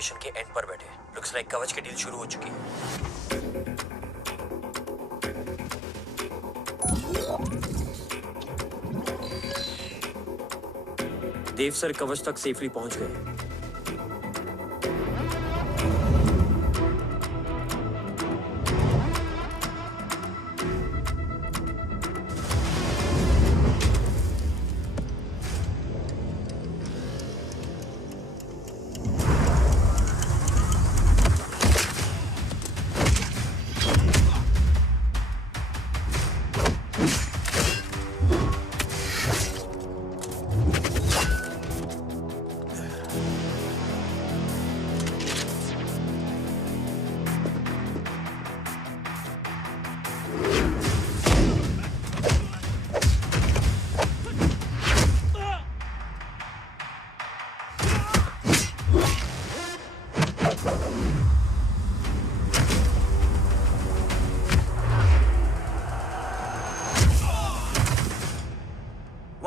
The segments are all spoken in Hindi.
मिशन के एंड पर बैठे। लुक्स लाइक कवच की डील शुरू हो चुकी है। देव सर कवच तक सेफली पहुंच गए।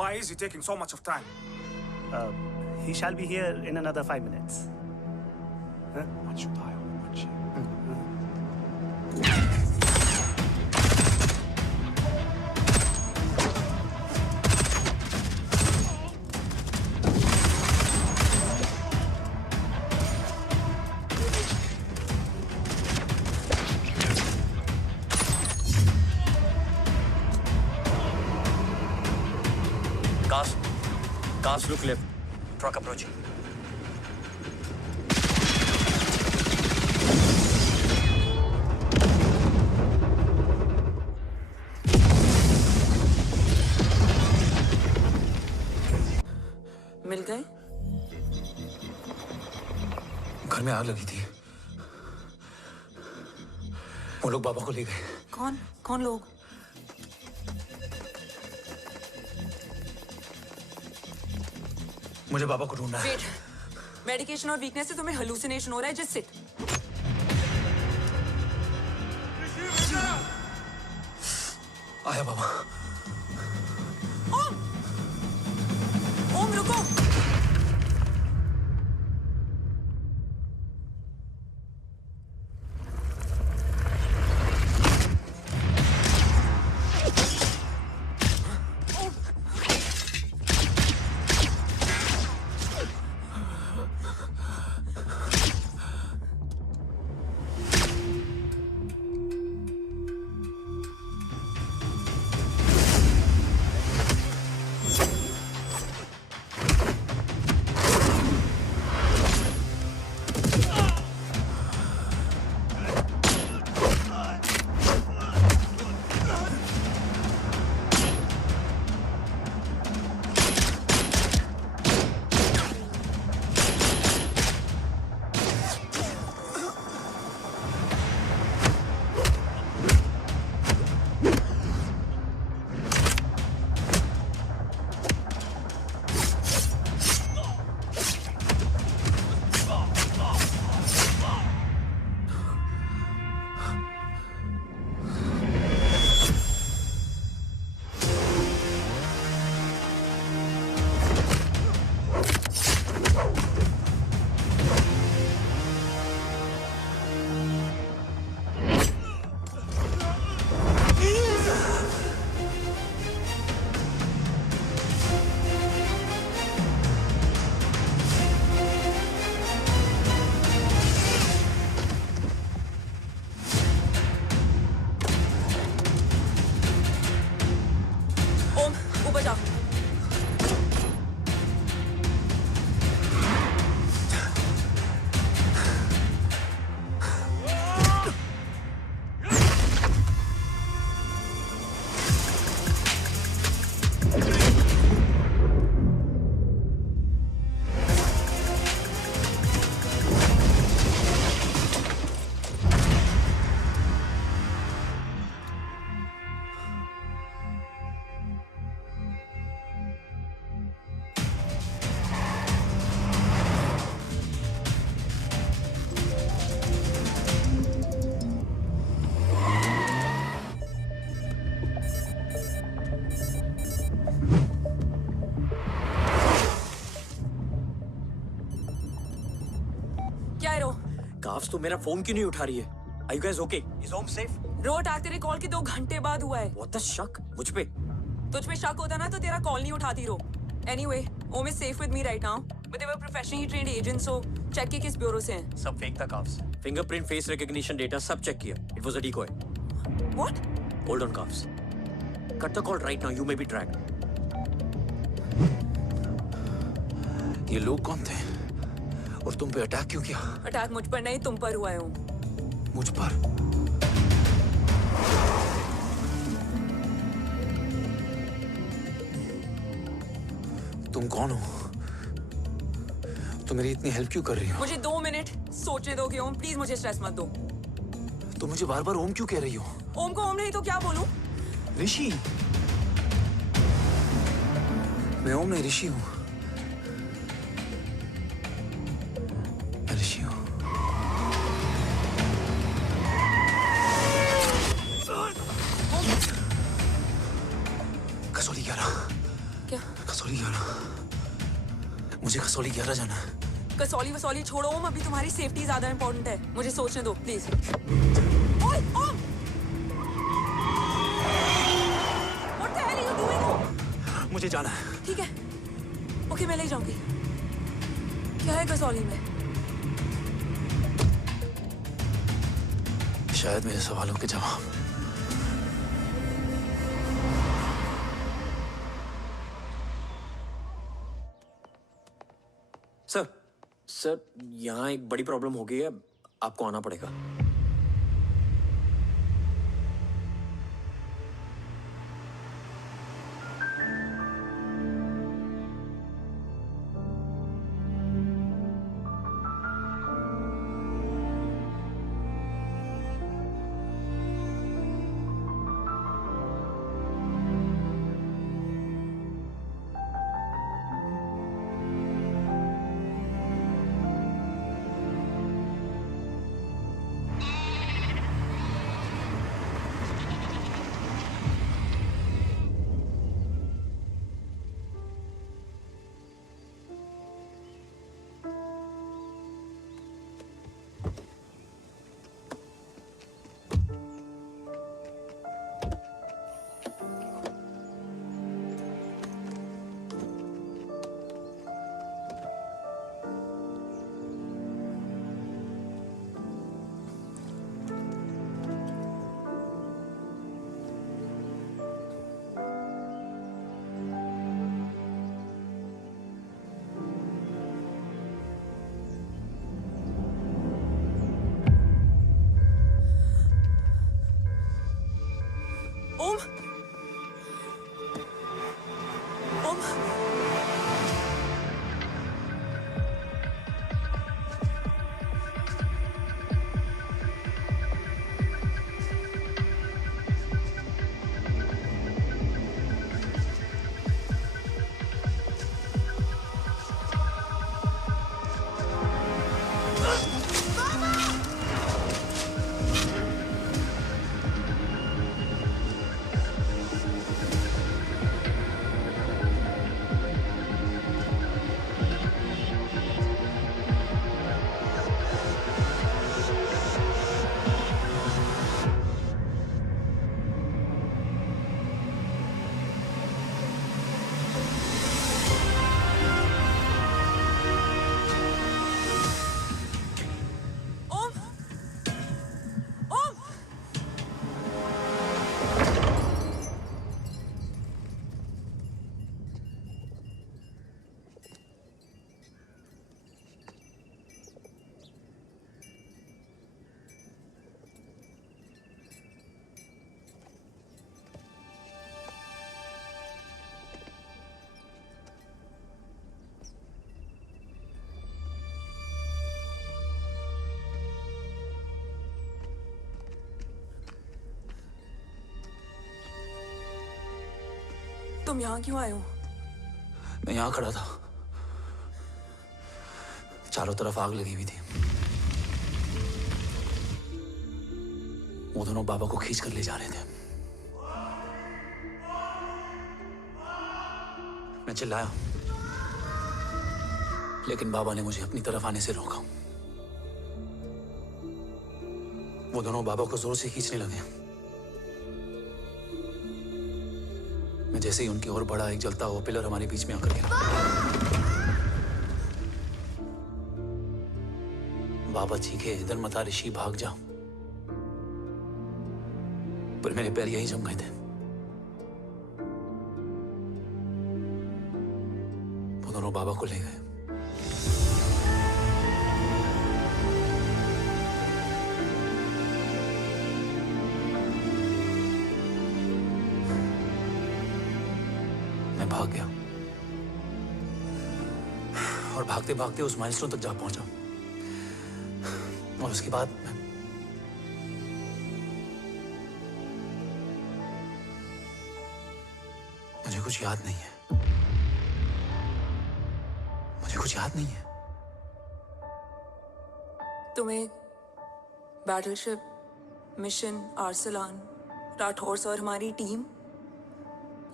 Why is he taking so much of time? He shall be here in another 5 minutes. Huh? What should I watch? Cast look left. Truck approaching. मिल गए? घर में आग लगी थी। वो लोग बाबा को ले गए। कौन लोग? मुझे बाबा को ढूंढना है। वेट, मेडिकेशन और वीकनेस से तुम्हें हेलुसिनेशन हो रहा है। Just sit. आया बाबा। ओम रुको। है रो? काफ्स तो मेरा फोन क्यों नहीं उठा रही है? Are you guys okay? Is home safe? रो अटैक तेरे कॉल के 2 घंटे बाद हुआ है। What the शक? मुझ पे? तुझ पे शक होता ना तो तेरा कॉल नहीं उठाती रो। Anyway, Om is safe with me right now. But they were professionally trained agents, so check के किस ब्यूरो से हैं? सब फेक था carbs. Fingerprint, face recognition data सब चेक किया। It was a decoy. What? Hold on carbs. Cut the call right now. You may be tracked. ये लोग कौन थे? और तुम पे अटैक क्यों किया? अटैक मुझ पर नहीं तुम पर हुआ है ओम। मुझ पर? तुम कौन हो? तुम मेरी इतनी हेल्प क्यों कर रही हो? मुझे 2 मिनट सोचने दोगे ओम? प्लीज मुझे स्ट्रेस मत दो। तुम मुझे बार बार ओम क्यों कह रही हो? ओम को ओम नहीं तो क्या बोलूं? ऋषि। मैं ओम नहीं, ऋषि हूं। मैं ऋषि हूं। कसौली 11। क्या? कसौली 11। मुझे कसौली 11 जाना है। कसौली वसौली छोड़ो ओम, अभी तुम्हारी सेफ्टी ज्यादा इंपॉर्टेंट है। मुझे सोचने दो प्लीज। ओए ओम! What the hell are you doing, ओम? मुझे जाना है। ठीक है, ओके मैं ले जाऊंगी। क्या है कसौली में? शायद मेरे सवालों के जवाब। सर यहाँ एक बड़ी प्रॉब्लम हो गई है। आपको आना पड़ेगा। ओम! ओम! ओम! ओम! तुम यहाँ क्यों आए हो? मैं यहाँ खड़ा था। चारों तरफ आग लगी हुई थी। वो दोनों बाबा को खींच कर ले जा रहे थे। मैं चिल्लाया, लेकिन बाबा ने मुझे अपनी तरफ आने से रोका। वो दोनों बाबा को जोर से खींचने लगे। मैं जैसे ही उनकी ओर बढ़ा, एक जलता हुआ पिलर हमारे बीच में आकर गिरा। बाबा चीखे, इधर मत आ ऋषि, भाग जा। पर मेरे पैर यही जम गए थे। वो दोनों बाबा को ले गए। मैं भाग गया और भागते भागते उस माइलस्टोन तक जा पहुंचा। और उसके बाद मुझे कुछ याद नहीं है। मुझे कुछ याद नहीं है। तुम्हें बैटलशिप, मिशन, आर्सलान, राठौर और हमारी टीम,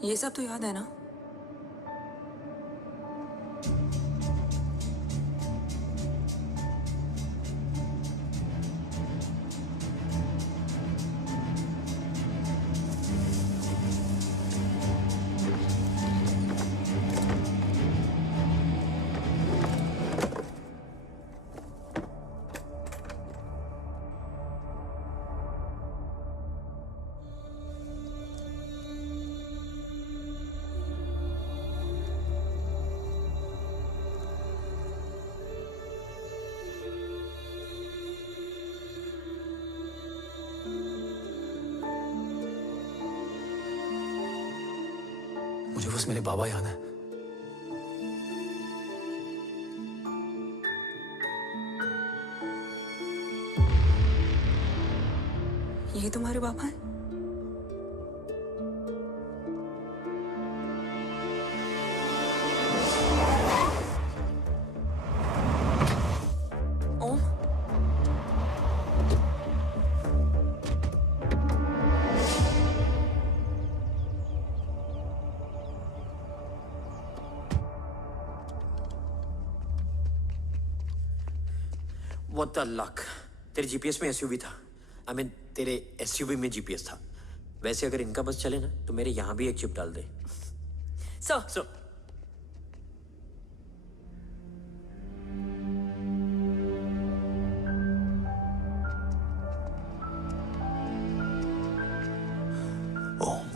ये सब तो याद है ना? मुझे बस मेरे बाबा याद है। ये तुम्हारे पापा हैं? ओम, What the luck? तेरे जीपीएस में एसयूवी था। I mean, तेरे एसयूवी में जीपीएस था। वैसे अगर इनका बस चले ना तो मेरे यहाँ भी एक चिप डाल दे। सर, ओम,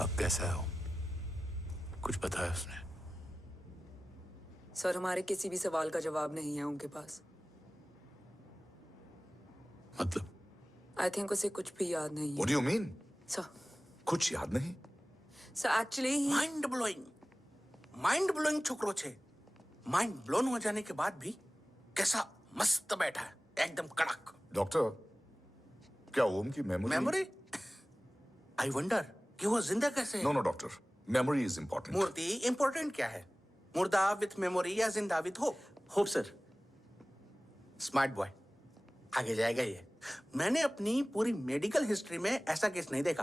अब कैसा है ओम? कुछ बताया उसने? सर, हमारे किसी भी सवाल का जवाब नहीं है उनके पास। मतलब? आई थिंक उसे कुछ भी याद नहीं है। What do you mean? Sir, कुछ याद नहीं? सर एक्चुअली माइंड ब्लोइंग छोकरो छे। माइंड ब्लोन हो जाने के बाद भी कैसा मस्त बैठा है, एकदम कड़क। डॉक्टर, क्या ओम की मेमोरी? आई वंडर कि वो जिंदा कैसे है? No doctor, memory is important. Murthy important क्या है? मुर्दा विथ मेमोरी या जिंदा with hope? Hope sir. Smart boy, आगे जाएगा ये। मैंने अपनी पूरी मेडिकल हिस्ट्री में ऐसा केस नहीं देखा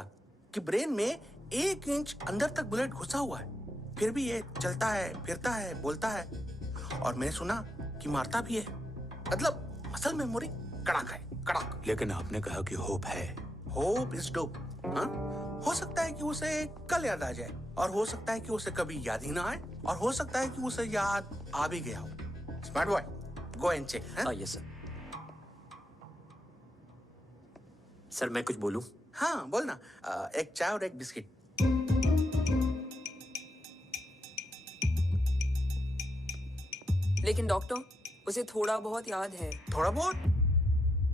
कि ब्रेन में 1 इंच अंदर तक बुलेट घुसा हुआ है, फिर भी ये चलता है, फिरता है, बोलता है, और मैंने सुना कि मारता भी है। मतलब मसल मेमोरी कड़क है, कड़क। लेकिन आपने कहा कि होप है। Hope is dope. हाँ, हो सकता है कि उसे कल याद आ जाए, और हो सकता है कि उसे कभी याद ही ना आए, और हो सकता है कि उसे याद आ भी गया हो। Smart boy, go and check. Yes sir. Sir मैं कुछ बोलूं? हाँ बोलना। एक चाय और एक बिस्किट। लेकिन डॉक्टर, उसे थोड़ा बहुत याद है। थोड़ा बहुत?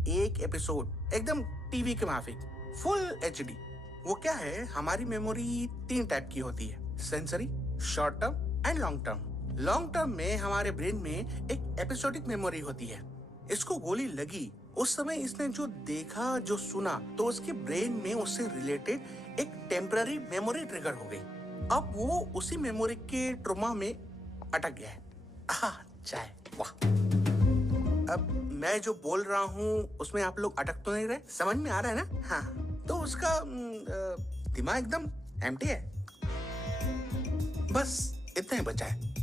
एक एपिसोड एकदम टीवी के माफिक, फुल एचडी। वो क्या है, हमारी मेमोरी 3 टाइप की होती है, sensory, short term and long term. Long term में हमारे ब्रेन में एक एपिसोडिक मेमोरी होती है। इसको गोली लगी उस समय इसने जो देखा, जो सुना, तो उसके ब्रेन में उससे रिलेटेड एक टेम्पररी मेमोरी ट्रिगर हो गई। अब वो उसी मेमोरी के ट्रॉमा में अटक गया है। चाय। वाह। अब मैं जो बोल रहा हूँ उसमें आप लोग अटक तो नहीं रहे? समझ में आ रहा है ना? हाँ, तो उसका दिमाग एकदम एम्प्टी है। बस इतना ही बचा है।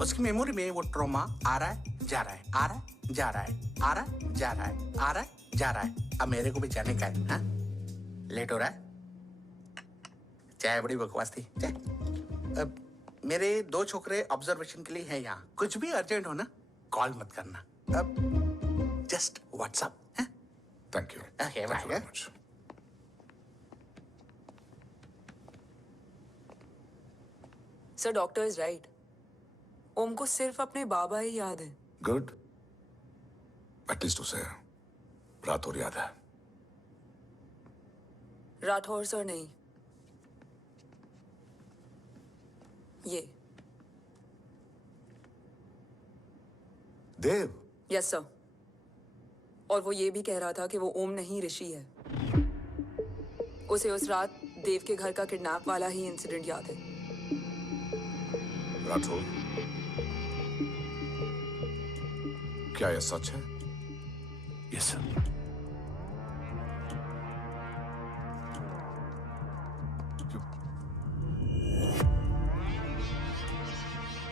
उसकी मेमोरी में वो ट्रॉमा आ रहा है, जा रहा है, आ रहा है, जा रहा है, आ रहा है, जा रहा है, आ रहा है, जा रहा है। अब मेरे को भी जाने का है। हाँ, लेट हो रहा है। चाय बड़ी बकवास थी। चाय। अब मेरे 2 छोकरे ऑब्जर्वेशन के लिए हैं यहाँ। कुछ भी अर्जेंट हो ना, कॉल मत करना। अब just WhatsApp. Thank you. Okay, Thank you very bye. much. Sir doctor is right. Om को सिर्फ अपने बाबा ही याद है। गुड। एटलीस्ट उसे रात और याद है। राठौर सर नहीं, ये। देव। Yes sir. और वो ये भी कह रहा था कि वो ओम नहीं ऋषि है। उसे उस रात देव के घर का किडनैप वाला ही इंसिडेंट याद है। राठौर, क्या यह सच है? Yes sir.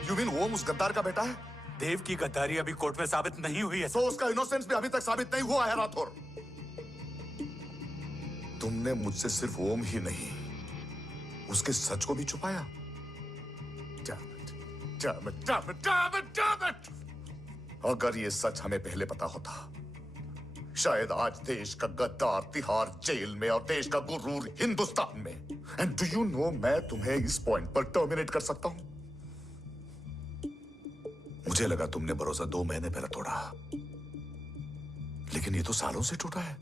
यू मीन ओम उस गद्दार का बेटा है? देव की गद्दारी अभी कोर्ट में साबित नहीं हुई है। तो उसका इनोसेंस भी अभी तक साबित नहीं हुआ है राठौर। तुमने मुझसे सिर्फ ओम ही नहीं, उसके सच को भी छुपाया। Damn it, damn it, damn it, damn it! अगर ये सच हमें पहले पता होता, शायद आज देश का गद्दार तिहाड़ जेल में और देश का गुरूर हिंदुस्तान में। एंड डू यू नो, मैं तुम्हें इस पॉइंट पर टर्मिनेट कर सकता हूं। मुझे लगा तुमने भरोसा 2 महीने पहले तोड़ा, लेकिन ये तो सालों से टूटा है।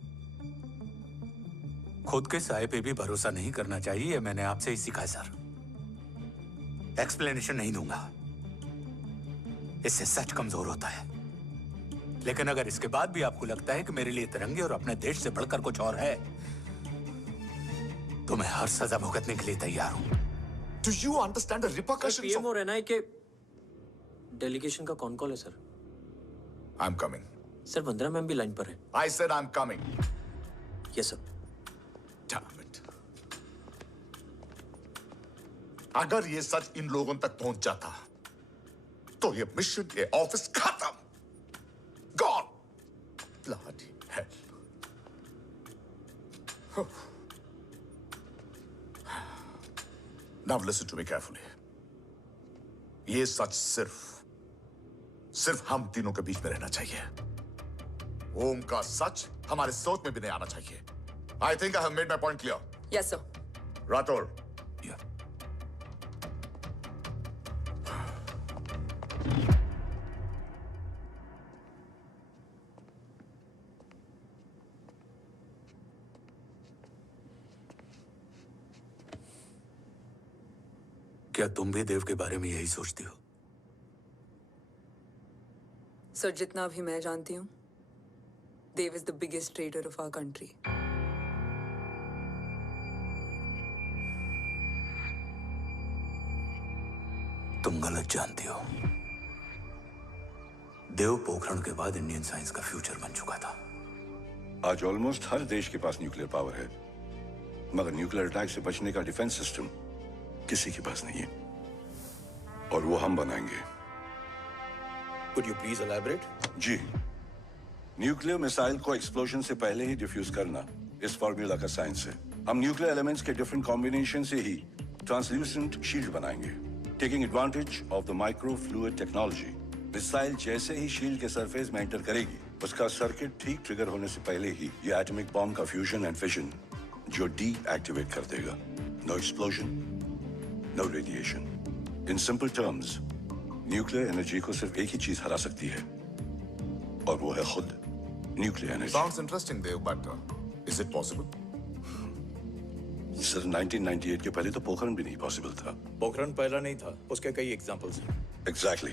खुद के साए पे भी भरोसा नहीं करना चाहिए, मैंने आपसे ही सीखा है सर। एक्सप्लेनेशन नहीं दूंगा, इससे सच कमजोर होता है। लेकिन अगर इसके बाद भी आपको लगता है कि मेरे लिए तिरंगे और अपने देश से बढ़कर कुछ और है, तो मैं हर सजा भुगतने के लिए तैयार हूं। Do you understand the repercussions PM of... और एनआई के डेलीगेशन का कौन कॉल है sir? I'm coming. Sir Vandana ma'am भी लाइन पर है। I said I'm coming. Yes sir. Damn it. अगर ये सच इन लोगों तक पहुंच जाता, तो ये मिशन, ये ऑफिस खत्म। Gone. Bloody hell. Now listen to me carefully. ये सच सिर्फ हम तीनों के बीच में रहना चाहिए। ओम का सच हमारे सोच में भी नहीं आना चाहिए। I think I have made my point clear. Yes sir. Rathore, Yeah. क्या तुम भी देव के बारे में यही सोचती हो? सर जितना भी मैं जानती हूँ, Dev is the biggest trader of our country. तुम गलत जानती हो। देव पोखरण के बाद इंडियन साइंस का फ्यूचर बन चुका था। आज ऑलमोस्ट हर देश के पास न्यूक्लियर पावर है, मगर न्यूक्लियर अटैक से बचने का डिफेंस सिस्टम किसी के पास नहीं है, और वो हम बनाएंगे। Could you please elaborate? जी, न्यूक्लियर मिसाइल को एक्सप्लोजन से पहले ही डिफ्यूज करना इस फॉर्मूला का साइंस है। हम न्यूक्लियर एलिमेंट्स के डिफरेंट कॉम्बिनेशन से ही ट्रांसल्यूसेंट शील्ड बनाएंगे, taking advantage of the micro fluid technology. Missile जैसे ही शील्ड के सरफेस में एंटर करेगी, उसका सर्किट ठीक ट्रिगर होने से पहले ही ये एटॉमिक बॉम्ब का फ्यूजन एंड फिशन जो डीएक्टिवेट कर देगा। No explosion, no radiation. In simple terms, nuclear energy को सिर्फ एक ही चीज हरा सकती है, और वो है खुद nuclear energy. Sounds interesting, Dev, but is it possible? Sir 1998 के पहले तो पोखरण भी नहीं पॉसिबल था। पोखरण पहला नहीं था, उसके कई एग्जांपल्स हैं। एग्जैक्टली।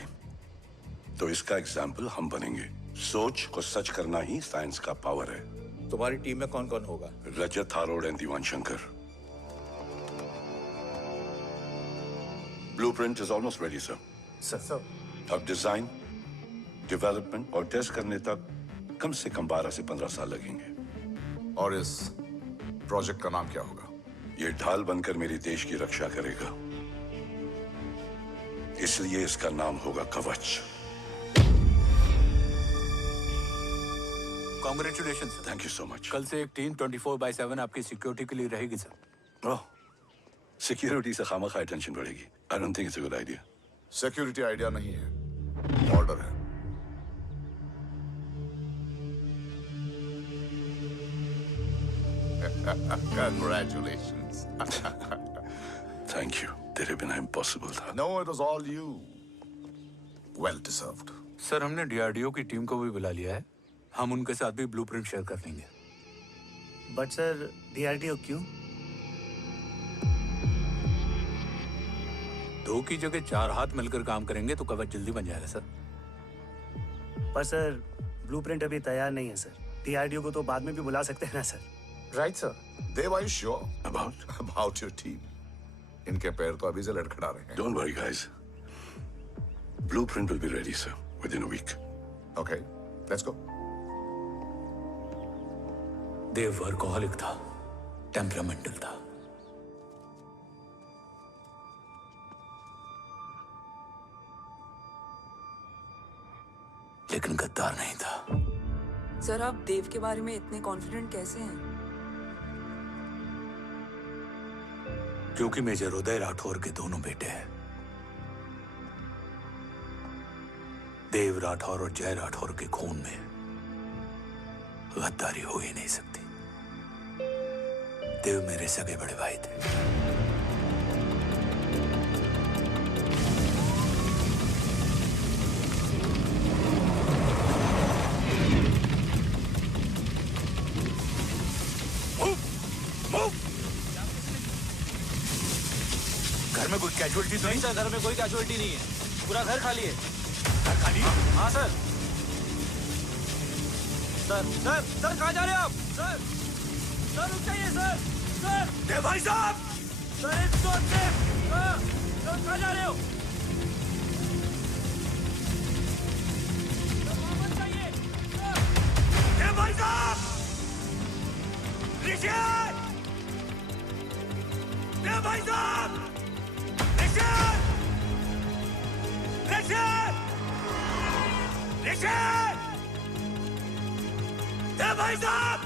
तो इसका एग्जाम्पल हम बनेंगे। सोच को सच करना ही साइंस का पावर है। तुम्हारी टीम में कौन कौन होगा? Rajat, Tharod and Diwan Shankar. Blueprint is almost ready sir. Sir. अब डिजाइन, डेवलपमेंट और टेस्ट करने तक कम से कम 12 से 15 साल लगेंगे। और इस प्रोजेक्ट का नाम क्या होगा? ये ढाल बनकर मेरे देश की रक्षा करेगा, इसलिए इसका नाम होगा कवच। Congratulation sir. Thank you so much. कल से एक टीम 24/7 आपकी सिक्योरिटी के लिए रहेगी सर। ओह, सिक्योरिटी से खामखा टेंशन बढ़ेगी। I don't think it's a good idea. Security idea नहीं है, ऑर्डर है। Congratulations. थैंक यू, तेरे बिना इम्पॉसिबल था। No, it was all you. Well deserved. Sir हमने डीआरडीओ की टीम को भी बुला लिया है, हम उनके साथ भी ब्लूप्रिंट शेयर कर लेंगे। But sir, DRDO क्यों? 2 की जगह 4 हाथ मिलकर काम करेंगे तो कवच जल्दी बन जाएगा सर। पर सर ब्लूप्रिंट अभी तैयार नहीं है सर। DRDO को तो बाद में भी बुला सकते हैं ना sir. Right, sir. Dev, are you sure about your team? इनके पैर तो अभी से लड़खड़ा रहे हैं। Don't worry, guys. Blueprint will be ready, sir, within a week. Okay, let's go. Dev workaholic था, टेम्परामेंटल था। लेकिन गद्दार नहीं था। सर आप देव के बारे में इतने कॉन्फिडेंट कैसे हैं? क्योंकि मेजर उदय राठौर के दोनों बेटे हैं। देव राठौर और जय राठौर के खून में गद्दारी हो ही नहीं सकती। देव मेरे सगे बड़े भाई थे। घर में कोई कैजुअलिटी तो नहीं? सर घर में कोई कैजुअलिटी नहीं है, पूरा घर खाली है। घर खाली? हाँ सर। सर कहाँ जा रहे हो आप? सर रुक जाइए सर। देव भाई साहब! सर इस रोड से। सर कहाँ जा रहे हो? सर वहाँ मत जाइए। देव भाई साहब! ऋषि! देव भाई साहब! ऋषि! देव भाई साहब!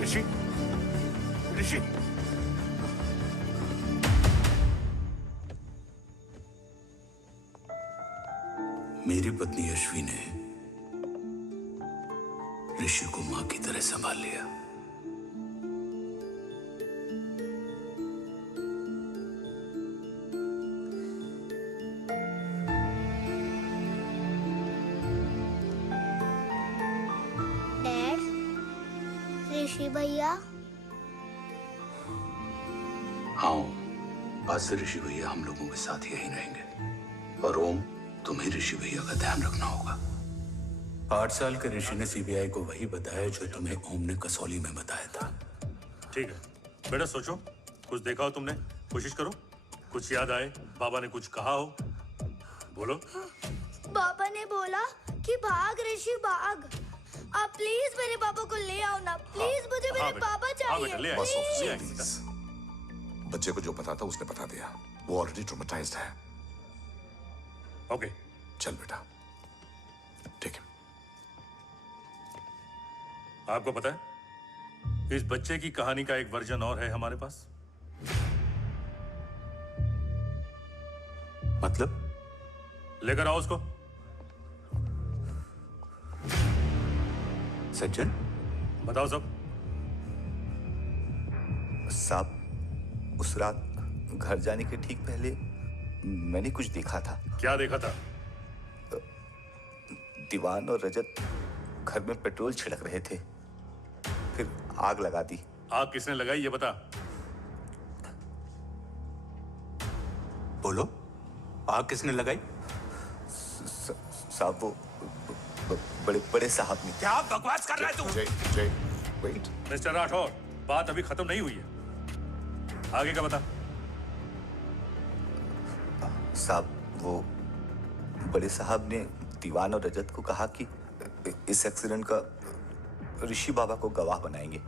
ऋषि! मेरी पत्नी अश्वी ने ऋषि को मां की तरह संभाल लिया। डैड, ऋषि भैया। हाँ, आज से ऋषि भैया हम लोगों के साथ यहीं रहेंगे। और ओम, तुम्हें ऋषि भैया का ध्यान रखना होगा। 8 साल के ऋषि ने सीबीआई को वही बताया जो तुम्हें ओम ने कसौली में बताया था। ठीक है बेटा, सोचो, कुछ देखा हो तुमने, कोशिश करो, कुछ याद आए, बाबा ने कुछ कहा हो, बोलो। पापा ने बोला कि भाग ऋषि भाग। आप प्लीज मेरे पापा को ले आओ ना, प्लीज। मुझे मेरे पापा चाहिए। बस ऑफिसर, बच्चे को जो पता था उसने बता दिया। वो ऑलरेडी ट्रॉमेटाइज्ड है। ओके, चल बेटा, ठीक है। आपको पता है इस बच्चे की कहानी का एक वर्जन और है हमारे पास। मतलब? लेकर आओ उसको। सज्जन, बताओ सब। साहब, उस रात घर जाने के ठीक पहले मैंने कुछ देखा था। क्या देखा था? दीवान और रजत घर में पेट्रोल छिड़क रहे थे, फिर आग लगा दी। आग किसने लगाई ये बता। बोलो, आग किसने लगाई? साहब, वो बड़े बड़े साहब ने। क्या बकवास कर रहा है तू? जय, वेट। मिस्टर राठौर, बात अभी खत्म नहीं हुई है। आगे का बता। साहब, वो बड़े साहब ने दीवान और रजत को कहा कि इस एक्सीडेंट का ऋषि बाबा को गवाह बनाएंगे।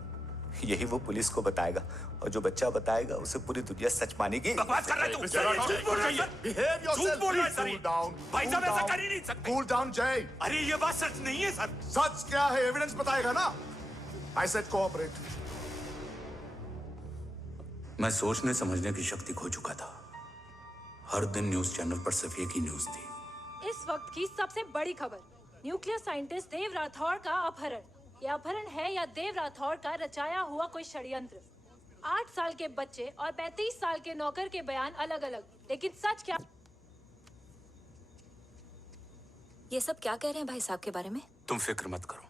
यही वो पुलिस को बताएगा और जो बच्चा बताएगा उसे पूरी दुनिया सच मानेगी। बकवास कर रहा है तू। झूठ बोल रहा है। Behave yourself. झूठ बोल रहा है सर। Cool down. भाई साहब ऐसा कर ही नहीं सकते। Cool down, जय। अरे ये बात सच नहीं है सर। सच क्या है? एविडेंस बताएगा ना। I said cooperate. मैं सोचने समझने की शक्ति खो चुका था। हर दिन न्यूज चैनल पर सिर्फ एक ही न्यूज थी। इस वक्त की सबसे बड़ी खबर, न्यूक्लियर साइंटिस्ट देव राठौड़ का अपहरण। यह अपहरण है या देव राठौड़ का रचाया हुआ कोई षड्यंत्र। 8 साल के बच्चे और 35 साल के नौकर के बयान अलग अलग, लेकिन सच क्या? ये सब क्या कह रहे हैं भाई साहब के बारे में? तुम फिक्र मत करो,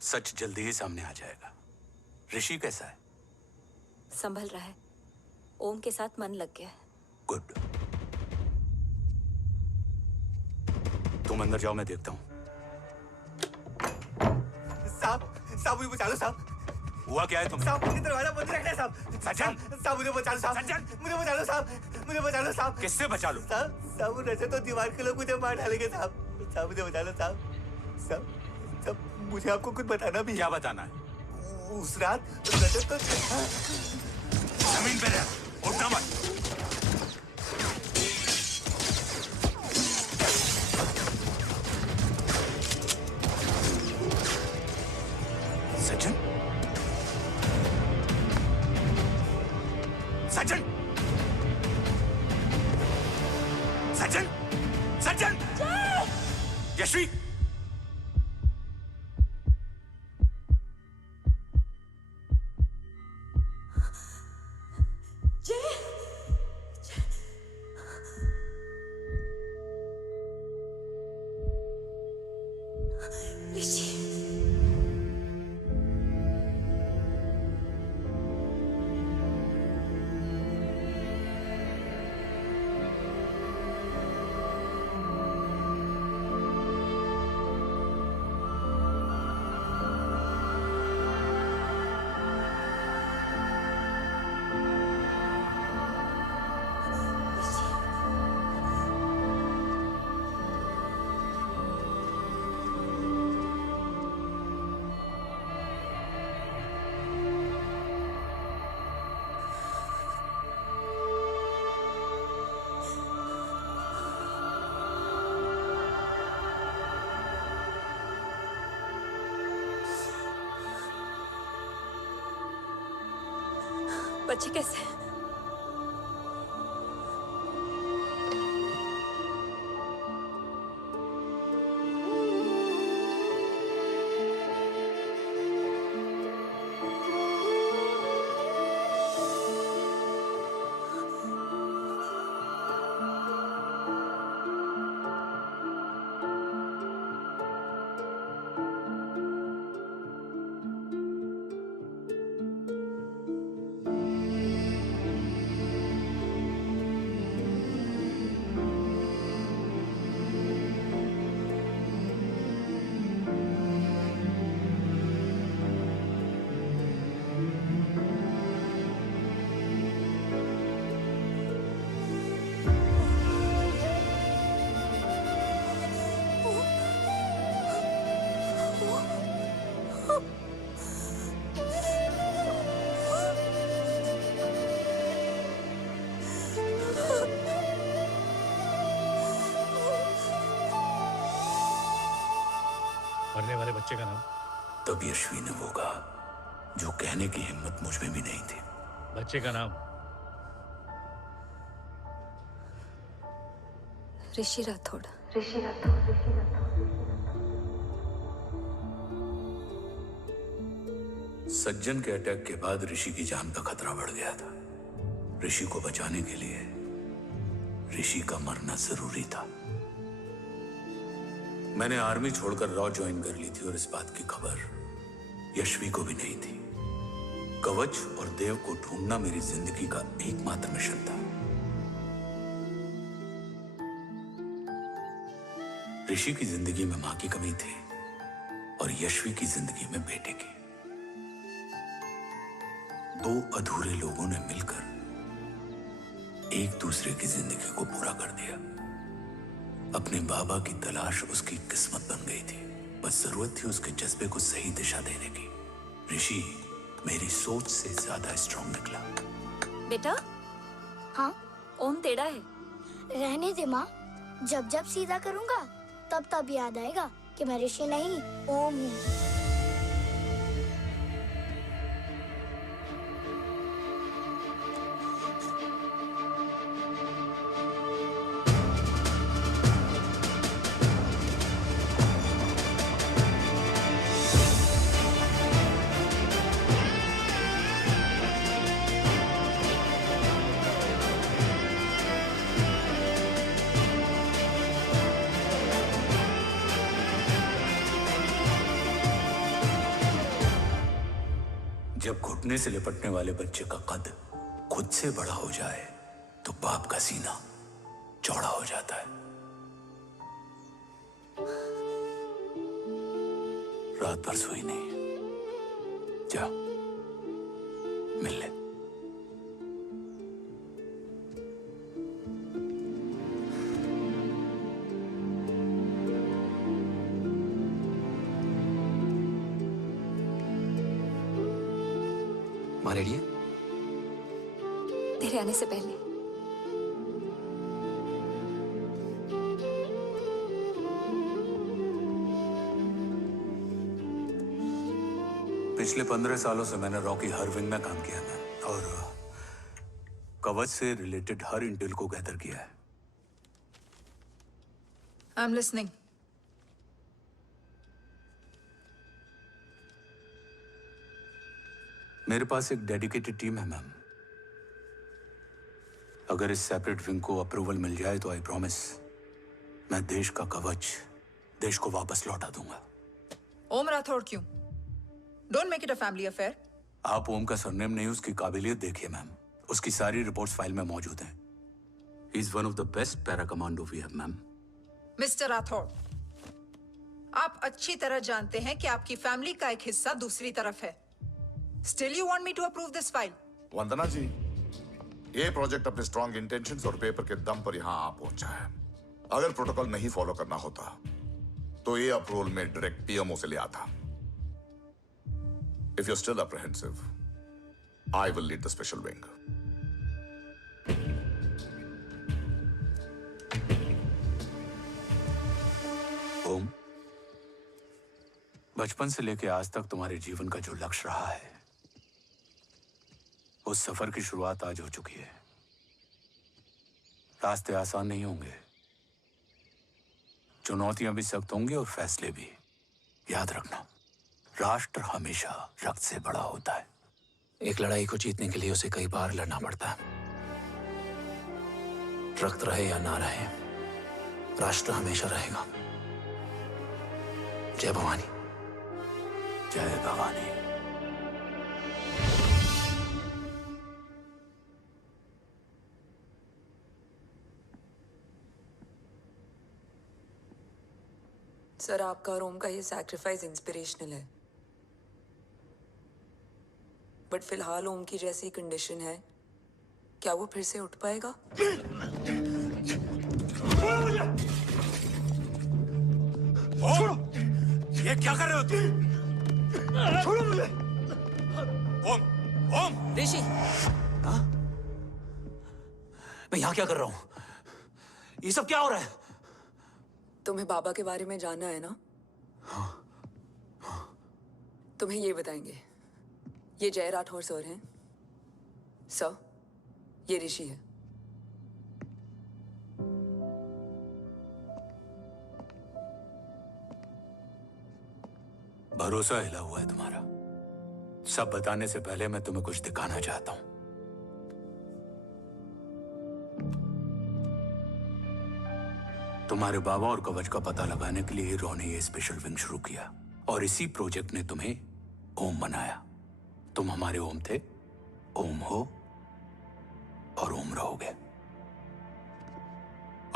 सच जल्दी ही सामने आ जाएगा। ऋषि कैसा है? संभल रहा है। ओम के साथ मन लग गया है। गुड। तुम अंदर जाओ, मैं देखता हूँ। साहब मुझे बचा लो साहब। हुआ क्या है तुम? साहब मुझे दरवाजा बंद रखना है साहब। सज्जन, साहब मुझे बचा लो साहब। सज्जन, मुझे बचा लो साहब। मुझे बचा लो साहब। किससे बचा लो? साहब रजत तो दीवार के लोग मुझे मार डालेंगे साहब। साहब मुझे बचा लो साहब। साहब मुझे आपको कुछ बताना भी है। क्या बताना है? उस रात रजत तो जमीन पे रह, उठना मत। सज्जन, सज्जन, सज्जन, सज्जन, यशवी, बच्चे कैसे हैं? मरने वाले बच्चे का नाम? तब यशवी ने वो कहा जो कहने की हिम्मत मुझ में भी नहीं थी। बच्चे का नाम? ऋषि राठौड़। सज्जन के अटैक के बाद ऋषि की जान का खतरा बढ़ गया था। ऋषि को बचाने के लिए ऋषि का मरना जरूरी था। मैंने आर्मी छोड़कर रॉ ज्वाइन कर ली थी और इस बात की खबर यशवी को भी नहीं थी। कवच और देव को ढूंढना मेरी जिंदगी का एकमात्र मिशन था। ऋषि की जिंदगी में मां की कमी थी और यशवी की जिंदगी में बेटे की। दो अधूरे लोगों ने मिलकर एक दूसरे की जिंदगी को पूरा कर दिया। अपने बाबा की तलाश उसकी किस्मत बन गई थी, बस जरूरत थी उसके जज्बे को सही दिशा देने की। ऋषि मेरी सोच से ज्यादा स्ट्रांग निकला। बेटा, हाँ ओम टेढ़ा है। रहने दे माँ, जब जब सीधा करूँगा तब तब याद आएगा कि मैं ऋषि नहीं ओम हूँ। जब घुटने से लिपटने वाले बच्चे का कद खुद से बड़ा हो जाए तो बाप का सीना चौड़ा हो जाता है। रात भर सोई नहीं, जा मिल ले। माँ रेडी है? तेरे आने से पहले। पिछले 15 सालों से मैंने रॉकी हर विंग में काम किया है और कवच से रिलेटेड हर इंटेल को गैदर किया है। I am listening. मेरे पास एक डेडिकेटेड टीम है मैम। अगर इस सेपरेट विंग को अप्रूवल मिल जाए तो आई प्रॉमिस मैं देश का कवच देश को वापस लौटा दूंगा। ओम राठौड़ क्यों? Don't make it a family affair. आप ओम का सरनेम नहीं, उसकी काबिलियत देखिए मैम। उसकी सारी रिपोर्ट्स फाइल में मौजूद हैं। He is one of the best para commando we have ma'am. Mister Rathore, आप अच्छी तरह जानते हैं कि आपकी फैमिली का एक हिस्सा दूसरी तरफ है। Still you want me to approve this file? वंदना जी, ये प्रोजेक्ट अपने स्ट्रॉन्ग इंटेंशंस और पेपर के दम पर यहाँ आ पहुंचा है। अगर प्रोटोकॉल नहीं फॉलो करना होता तो ये अप्रूवल में डायरेक्ट पीएमओ से ले आता। If you're still apprehensive, I will lead the special wing. ओम, बचपन से लेके आज तक तुम्हारे जीवन का जो लक्ष्य रहा है, उस सफर की शुरुआत आज हो चुकी है। रास्ते आसान नहीं होंगे, चुनौतियां भी सख्त होंगी और फैसले भी। याद रखना, राष्ट्र हमेशा रक्त से बड़ा होता है। एक लड़ाई को जीतने के लिए उसे कई बार लड़ना पड़ता है। रक्त रहे या ना रहे, राष्ट्र हमेशा रहेगा। जय भवानी। जय भवानी। सर, आपका और ओम का ये सैक्रिफाइस इंस्पिरेशनल है, बट फिलहाल ओम की जैसी कंडीशन है, क्या वो फिर से उठ पाएगा? छोड़ो! ये क्या कर रहे हो तुम? छोड़ो मुझे! ओम! ऋषि! हाँ? मैं यहाँ क्या कर रहा हूँ? ये सब क्या हो रहा है? तुम्हें बाबा के बारे में जानना है ना? तुम्हें ये बताएंगे। ये जय राठौर सर हैं। सर, ये ऋषि है। भरोसा हिला हुआ है तुम्हारा। सब बताने से पहले मैं तुम्हें कुछ दिखाना चाहता हूं। तुम्हारे बाबा और कवच का पता लगाने के लिए हीरो ने ये स्पेशल विंग शुरू किया और इसी प्रोजेक्ट ने तुम्हें ओम बनाया। तुम हमारे ओम थे, ओम हो और ओम रहोगे।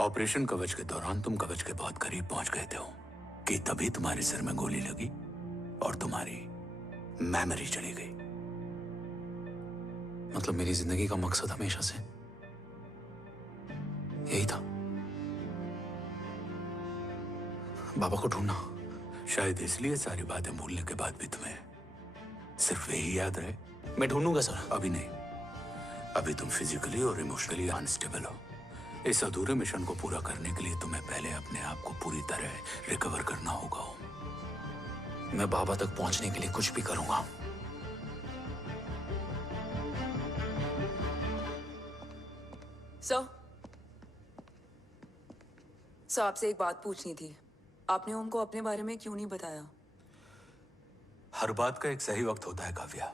ऑपरेशन कवच के दौरान तुम कवच के बहुत करीब पहुंच गए थे कि तभी तुम्हारे सिर में गोली लगी और तुम्हारी मेमोरी चली गई। मतलब मेरी जिंदगी का मकसद हमेशा से यही था। बाबा को ढूंढना। शायद इसलिए सारी बातें भूलने के बाद भी तुम्हें सिर्फ यही याद रहे। मैं ढूंढूंगा सर। अभी नहीं। अभी तुम फिजिकली और इमोशनली अनस्टेबल हो। इस अधूरे मिशन को पूरा करने के लिए तुम्हें पहले अपने आप को पूरी तरह रिकवर करना होगा। मैं बाबा तक पहुंचने के लिए कुछ भी करूंगा। सर आपसे एक बात पूछनी थी। आपने ओम को अपने बारे में क्यों नहीं बताया? हर बात का एक सही वक्त होता है काव्या।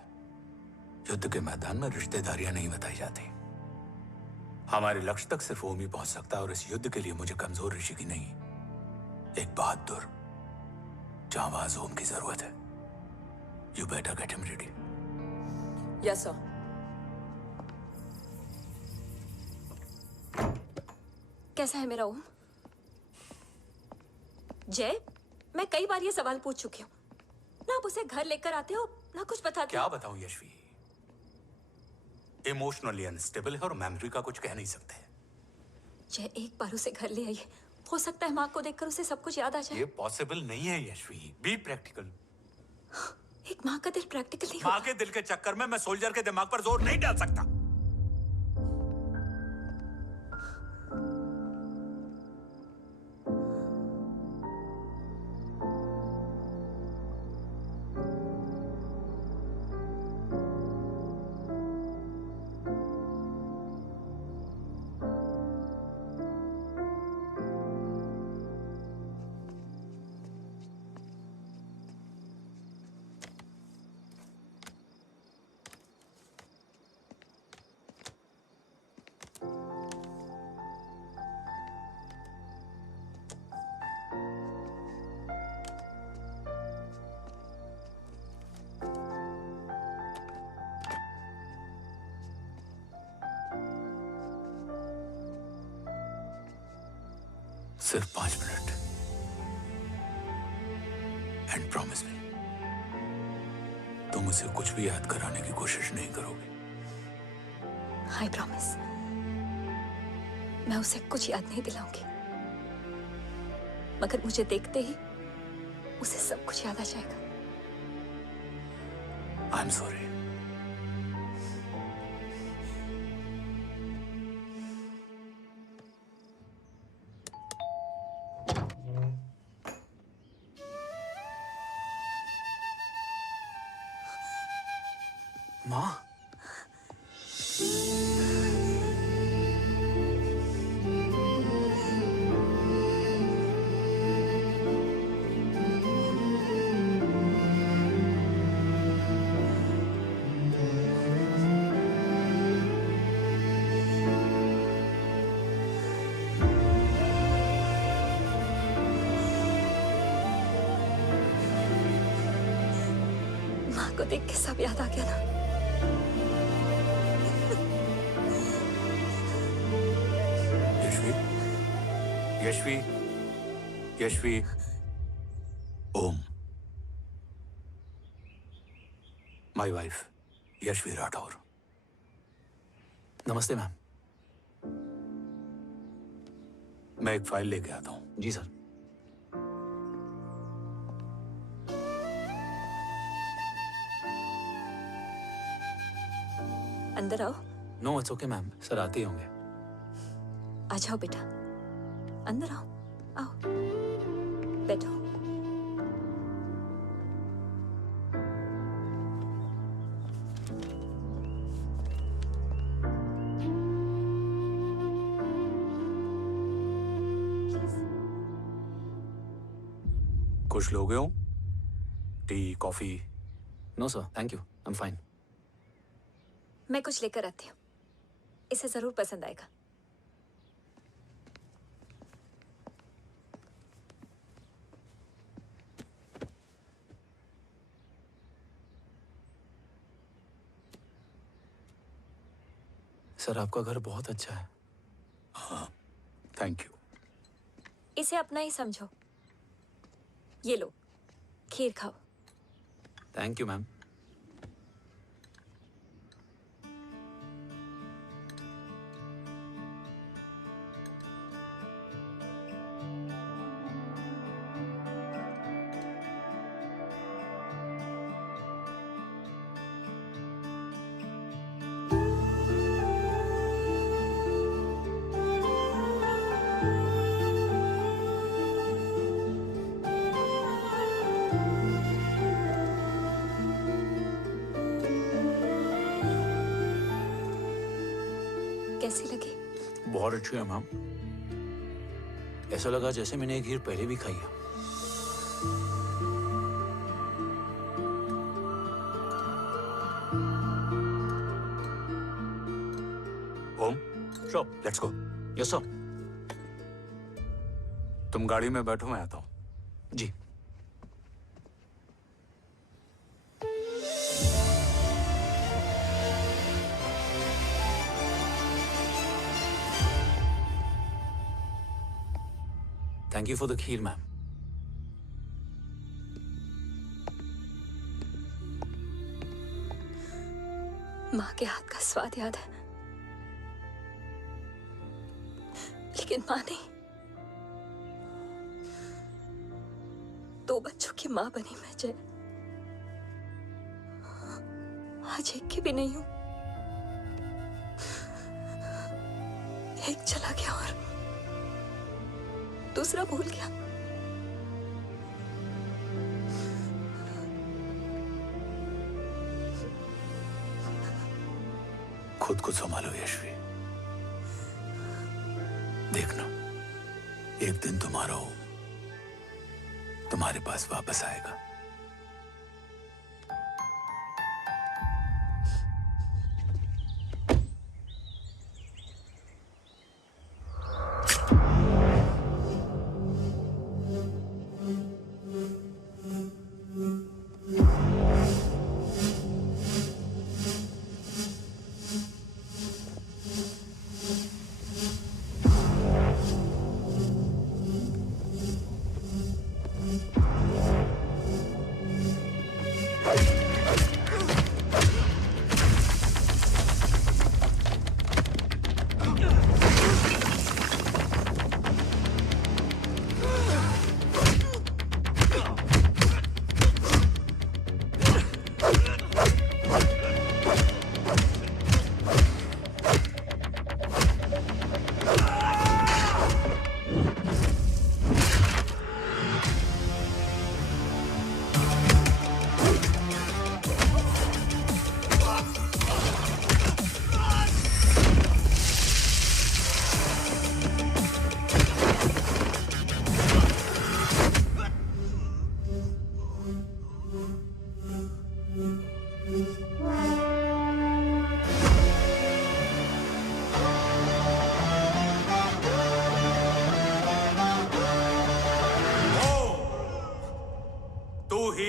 युद्ध के मैदान में रिश्तेदारियां नहीं बताई जाती। हमारे लक्ष्य तक सिर्फ ओम ही पहुंच सकता है, और इस युद्ध के लिए मुझे कमजोर ऋषि की नहीं, एक बहादुर जांबाज ओम की जरूरत है। You better get him ready. Yes sir. कैसा है मेरा ओम? जय, मैं कई बार ये सवाल पूछ चुकी हूँ। ना आप उसे घर लेकर आते हो, ना कुछ बताते। क्या बताऊं यशवी? इमोशनली अनस्टेबल है और मेमोरी का कुछ कह नहीं सकते। जय, एक बार उसे घर ले आइए। हो सकता है माँ को देखकर उसे सब कुछ याद आ जाए। ये पॉसिबल नहीं है यशवी। Be practical. एक माँ का दिल प्रैक्टिकल नहीं माँ के दिल के चक्कर में मैं सोल्जर के दिमाग पर जोर नहीं डाल सकता। सिर्फ 5 मिनट। एंड प्रॉमिस मी, तुम उसे कुछ भी याद कराने की कोशिश नहीं करोगे। I promise. मैं उसे कुछ याद नहीं दिलाऊंगी, मगर मुझे देखते ही उसे सब कुछ याद आ जाएगा। I am sorry. माँ, माँ को देख के सब याद आ गया ना। Yashvi, Yashvi, Om, my wife Yashvi Rathore. नमस्ते मैम। मैं एक फाइल लेके आता हूँ। जी सर। अंदर आओ। No it's okay ma'am, sir आते ही होंगे। आ जाओ बेटा, अंदर आओ। आओ, बैठो। कुछ लोगे हो? Tea, coffee? No sir, thank you, I am fine. मैं कुछ लेकर आती हूँ, इसे जरूर पसंद आएगा। सर आपका घर बहुत अच्छा है। हाँ, थैंक यू। इसे अपना ही समझो। ये लो, खीर खाओ। Thank you ma'am. कैसी लगी? बहुत अच्छी है मैम। ऐसा लगा जैसे मैंने एक खीर पहले भी खाई है। ओम, चलो लेट्स गो। Yes sir. तुम गाड़ी में बैठो, मैं आता हूं। जी। Thank you for the kheer, ma'am. माँ के हाथ का स्वाद याद है, लेकिन माँ नहीं। 2 बच्चों की माँ बनी मैं जय। आज एक की भी नहीं हूं। एक चला गया और दूसरा भूल गया। खुद को संभालो यशवी। देखना, एक दिन तुम्हारा हो तुम्हारे पास वापस आएगा।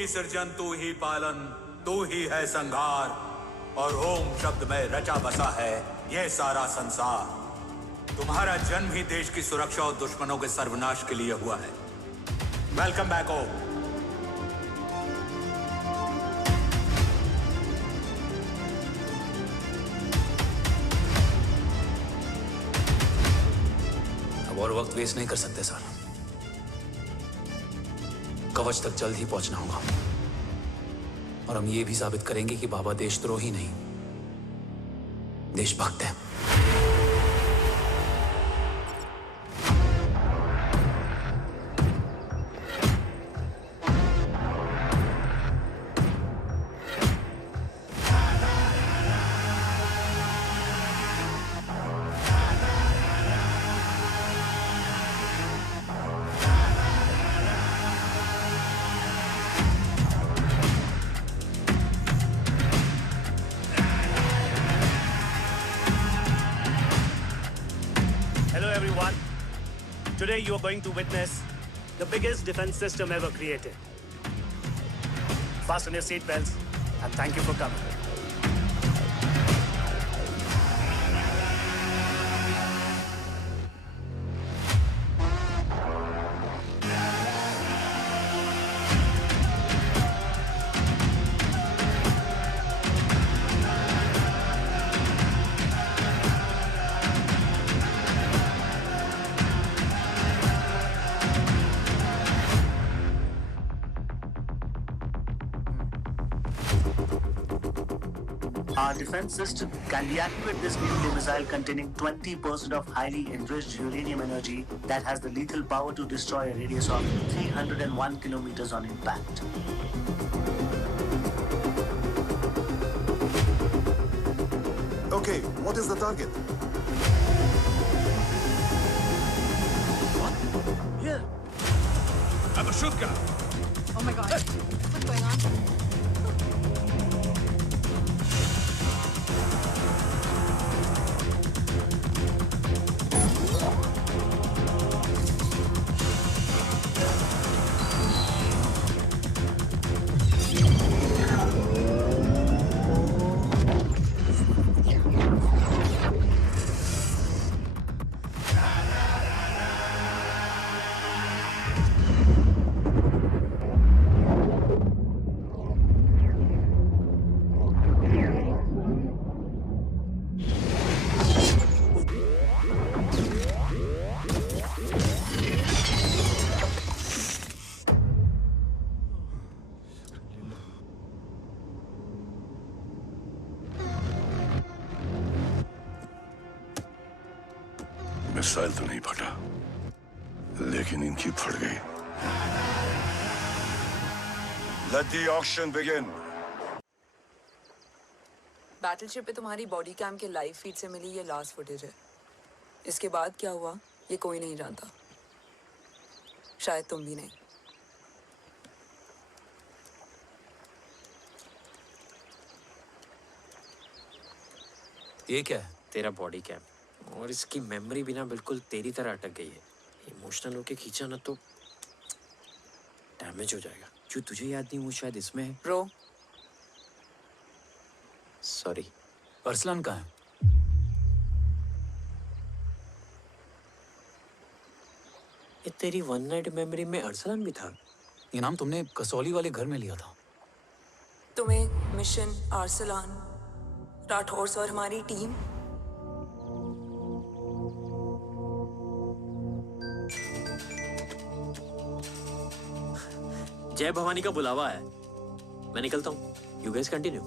सृजन तू ही पालन, तू ही है संहार, और ओम शब्द में रचा बसा है ये सारा संसार। तुम्हारा जन्म ही देश की सुरक्षा और दुश्मनों के सर्वनाश के लिए हुआ है। वेलकम बैक ओम। अब और वक्त वेस्ट नहीं कर सकते सर। कवच तक जल्द ही पहुंचना होगा और हम ये भी साबित करेंगे कि बाबा देशद्रोही नहीं, देशभक्त है। Today you are going to witness the biggest defense system ever created. Fasten your seat belts and thank you for coming. Our defense system can deactivate this nuclear missile containing 20% of highly enriched uranium energy that has the lethal power to destroy a radius of 301 kilometers on impact. Okay, what is the target? Shoot guy. Oh my God. What's going on? Missile तो नहीं फटा, लेकिन इनकी फट गई। Let the auction begin. Battleship पे तुम्हारी बॉडी कैम के लाइव फीड से मिली ये लास्ट फुटेज है। इसके बाद क्या हुआ ये कोई नहीं जानता, शायद तुम भी नहीं। ये क्या है? तेरा बॉडी कैम, और इसकी मेमोरी भी ना बिल्कुल तेरी तरह अटक गई है। इमोशनल होके खींचा ना तो डैमेज हो जाएगा। जो तुझे याद नहीं वो शायद इसमें है। Bro sorry. अरसलान कहाँ है? ये तेरी वन नाइट मेमोरी में अरसलान भी था? ये नाम तुमने कसौली वाले घर में लिया था। तुम्हें मिशन आर्सलान राठौर और हमारी टीम जय भवानी का बुलावा है, मैं निकलता हूँ। You guys continue.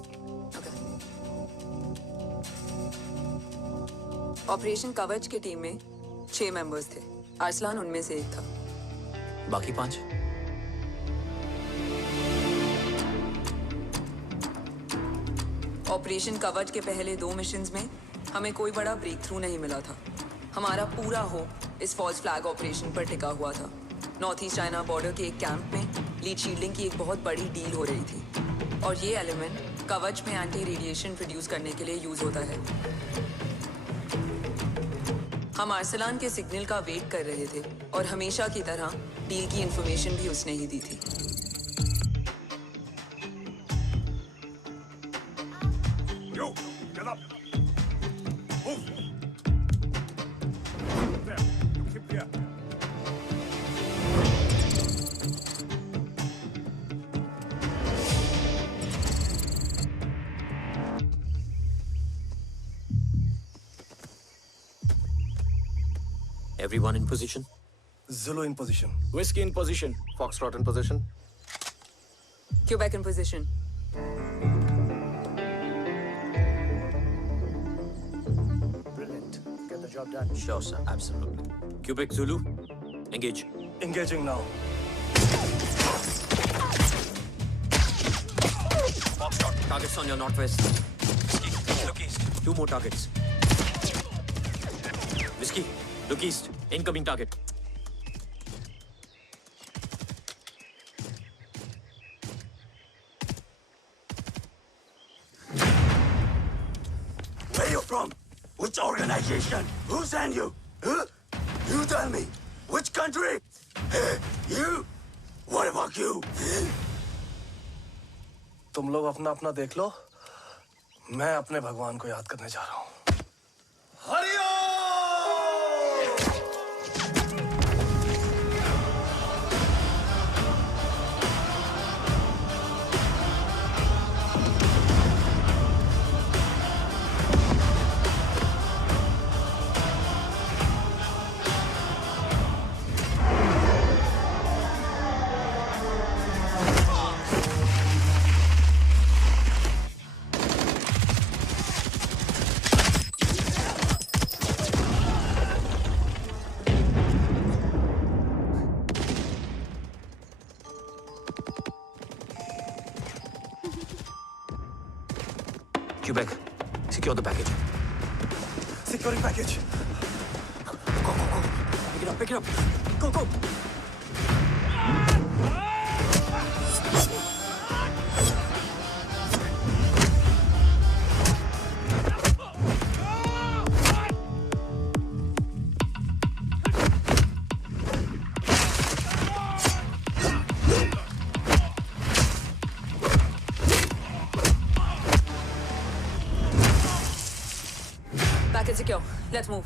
ऑपरेशन कवच की टीम में 6 मेंबर्स थे, अरसलान उनमें से एक था। बाकी 5? ऑपरेशन कवच के पहले 2 मिशंस में हमें कोई बड़ा ब्रेक थ्रू नहीं मिला था। हमारा पूरा होप इस फॉल्स फ्लैग ऑपरेशन पर टिका हुआ था। नॉर्थ ईस्ट चाइना बॉर्डर के एक कैंप में लीड शील्डिंग की एक बहुत बड़ी डील हो रही थी, और ये एलिमेंट कवच में एंटी रेडिएशन प्रोड्यूस करने के लिए यूज होता है। हम अरसलान के सिग्नल का वेट कर रहे थे, और हमेशा की तरह डील की इंफॉर्मेशन भी उसने ही दी थी। Yo, get up. Move. There. You keep there. Everyone in position? Zulu in position. Whiskey in position. Foxtrot in position. Quebec in position. Brilliant. Get the job done. Sure, sir. Absolutely. Quebec Zulu, engage. Engaging now. Foxtrot, targets on your northwest. Whiskey, look east. 2 more targets. Whiskey, look east. Incoming target. Where you from? Which organization? Who sent you? Huh? You tell me. Which country? Hey, you? What about you? तुम लोग अपना अपना देख लो, मैं अपने भगवान को याद करने जा रहा हूँ। Quebec, secure the package. Securing package. Pick it up, pick it up. Go, go. Package secure. Let's move.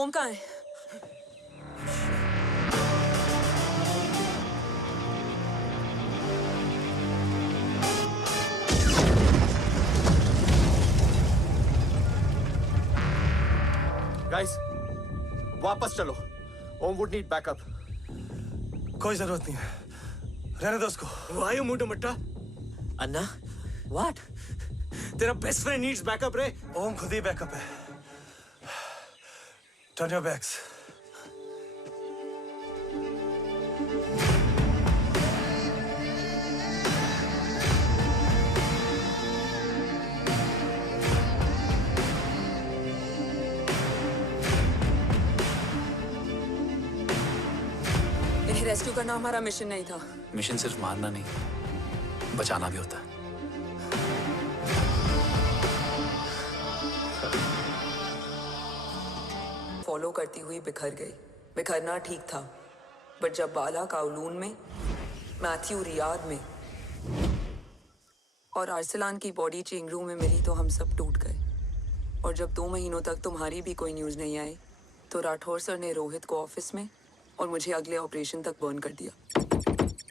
ओम कहाँ है? गाइस, वापस चलो। ओम वुड नीड बैकअप। कोई जरूरत नहीं है, रहने दो उसको। Why you moved Matta? Anna, what? तेरा बेस्ट फ्रेंड नीड्स बैकअप रे। ओम खुद ही बैकअप है। Turn your backs. इन्हें रेस्क्यू करना हमारा मिशन नहीं था। मिशन सिर्फ मारना नहीं, बचाना भी होता है। फॉलो करती हुई बिखर गई। बिखरना ठीक था, बट जब बाला काउलून में, मैथ्यू रियाद में और आर्सलान की बॉडी चेंगरू में मिली तो हम सब टूट गए। और जब 2 महीनों तक तुम्हारी भी कोई न्यूज़ नहीं आई तो राठौर सर ने रोहित को ऑफिस में और मुझे अगले ऑपरेशन तक बर्न कर दिया।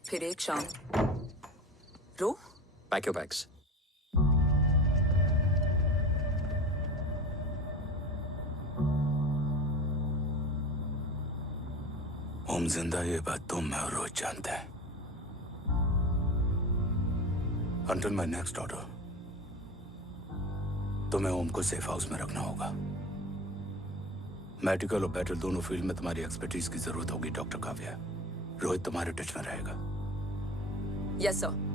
फिर एक शाम रो पैक योर बैग्स। ओम जिंदा, ये बात तुम मैं और रोहित जानते हैं। Until my next order, तुम्हें ओम को सेफ हाउस में रखना होगा। मेडिकल और बैटल दोनों फील्ड में तुम्हारी एक्सपर्टीज की जरूरत होगी डॉक्टर काव्या। रोहित तुम्हारे टच में रहेगा। Yes sir.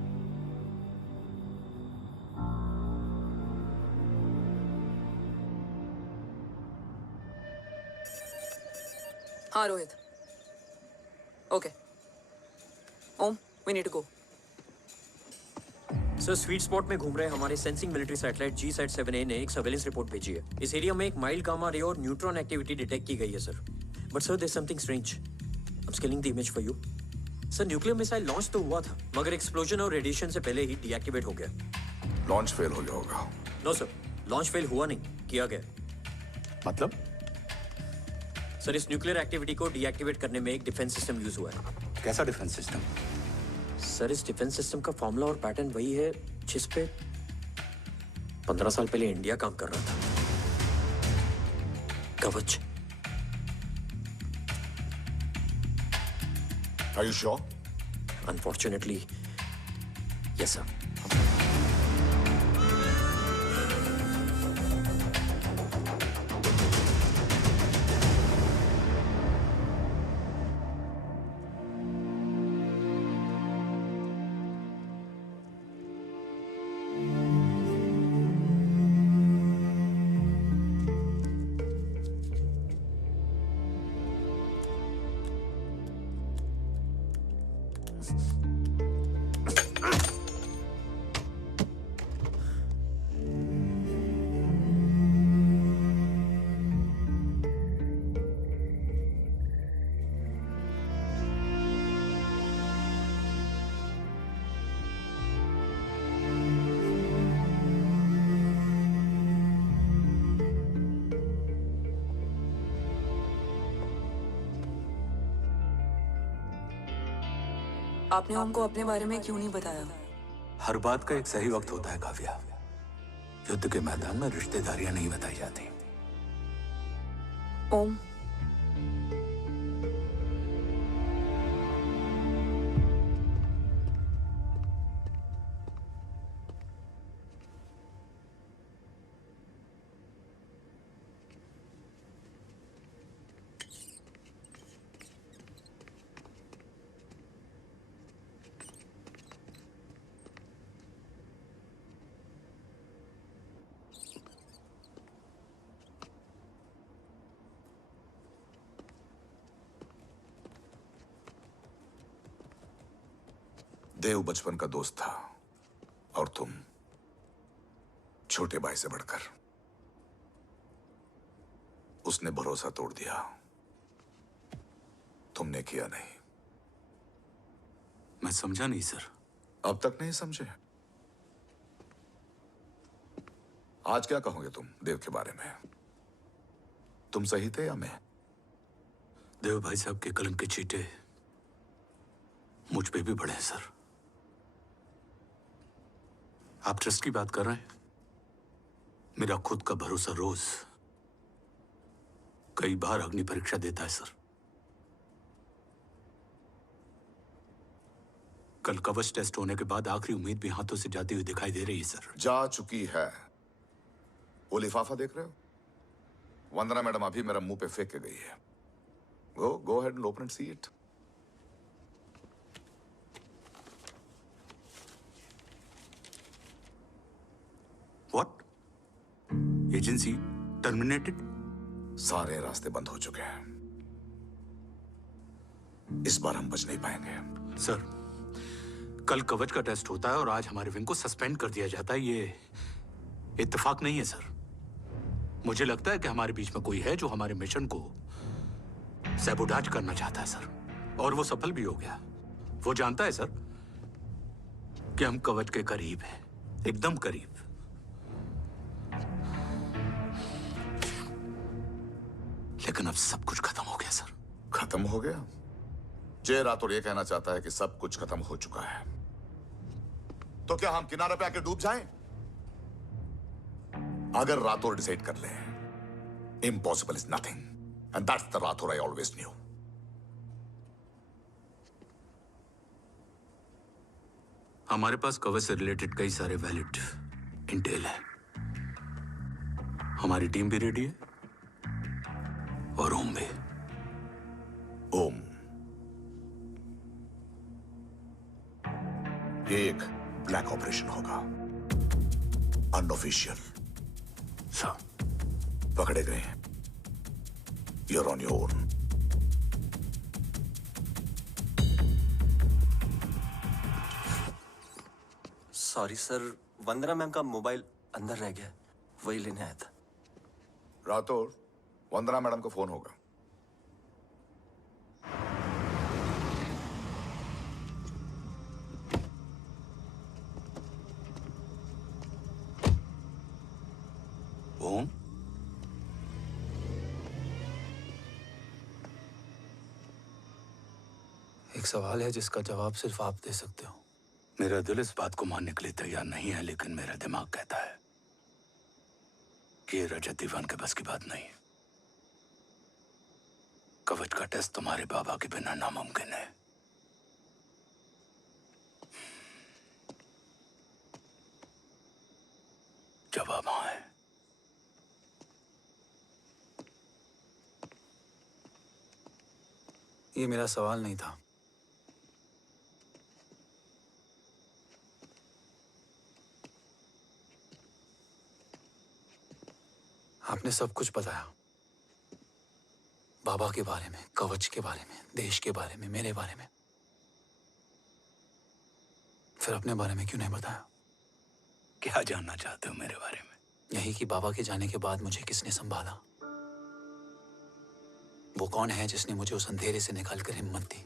हाँ Rohit. Okay Om, we need to go. Sir, sweet spot में घूम रहे हमारे सेंसिंग मिलिट्री सैटेलाइट G-SAT-7A ने एक सर्वेलेंस रिपोर्ट भेजी है। इस एरिया में एक माइल्ड गामा रे और न्यूट्रॉन एक्टिविटी डिटेक्ट की गई है sir. But sir, there is something strange. I am scaling the image for you. Sir, nuclear missile launch तो हुआ था, मगर एक्सप्लोजन और रेडिएशन से पहले ही डीएक्टिवेट हो गया। लॉन्च फेल हो गया होगा। नो सर, लॉन्च फेल हुआ नहीं, किया गया। मतलब? सर, इस न्यूक्लियर एक्टिविटी को डीएक्टिवेट करने में एक डिफेंस सिस्टम यूज हुआ है। कैसा डिफेंस सिस्टम? सर, इस डिफेंस सिस्टम का फॉर्मूला और पैटर्न वही है जिस पे 15 साल पहले इंडिया काम कर रहा था। कवच। Are you sure? Unfortunately, yes sir. आपने ओम को अपने बारे में क्यों नहीं बताया? हर बात का एक सही वक्त होता है काव्या। युद्ध के मैदान में रिश्तेदारियां नहीं बताई जाती। ओम, देव बचपन का दोस्त था और तुम छोटे भाई से बढ़कर। उसने भरोसा तोड़ दिया, तुमने किया नहीं। मैं समझा नहीं सर। अब तक नहीं समझे? आज क्या कहोगे तुम देव के बारे में? तुम सही थे या मैं? देव भाई साहब के कलंक के चीटे मुझ पे भी पड़े हैं सर। आप ट्रस्ट की बात कर रहे हैं? मेरा खुद का भरोसा रोज कई बार अग्नि परीक्षा देता है सर। कल कवच टेस्ट होने के बाद आखिरी उम्मीद भी हाथों से जाती हुई दिखाई दे रही है सर। जा चुकी है। वो लिफाफा देख रहे हो? वंदना मैडम अभी मेरा मुंह पे फेंक के गई है। गो ahead and open and see it. What? Agency terminated? सारे रास्ते बंद हो चुके हैं। इस बार हम बच नहीं पाएंगे। सर, कल कवच का टेस्ट होता है और आज हमारे विंग को सस्पेंड कर दिया जाता है। ये इत्तेफाक नहीं है सर। मुझे लगता है कि हमारे बीच में कोई है जो हमारे मिशन को सैबोटाज करना चाहता है सर, और वो सफल भी हो गया। वो जानता है सर कि हम कवच के करीब हैं, एकदम करीब। लेकिन अब सब कुछ खत्म हो गया सर। खत्म हो गया? जय राठौर ये कहना चाहता है कि सब कुछ खत्म हो चुका है। तो क्या हम किनारे पे आके डूब जाएं? अगर राठौर डिसाइड कर ले, impossible is nothing, and that's the Rathore I always new. हमारे पास कवच से रिलेटेड कई सारे वैलिड इंटेल है। हमारी टीम भी रेडी है और ओम भी। ओम, ये एक ब्लैक ऑपरेशन होगा, अनऑफिशियल। सर, पकड़े गए हैं। You're on your own. Sorry sir, Vandana ma'am का मोबाइल अंदर रह गया, वही लेने आया था। राठौर, वंदना मैडम को फोन होगा। ओम, एक सवाल है जिसका जवाब सिर्फ आप दे सकते हो। मेरा दिल इस बात को मानने के लिए तैयार नहीं है, लेकिन मेरा दिमाग कहता है कि ये रजत दीवान के बस की बात नहीं। कवच का टेस्ट तुम्हारे बाबा के बिना नामुमकिन है। जवाब हाँ है। ये मेरा सवाल नहीं था। आपने सब कुछ बताया, बाबा के बारे में, कवच के बारे में, देश के बारे में, मेरे बारे में। फिर अपने बारे में क्यों नहीं बताया? क्या जानना चाहते हो मेरे बारे में? यही कि बाबा के जाने के बाद मुझे किसने संभाला? वो कौन है जिसने मुझे उस अंधेरे से निकालकर हिम्मत दी?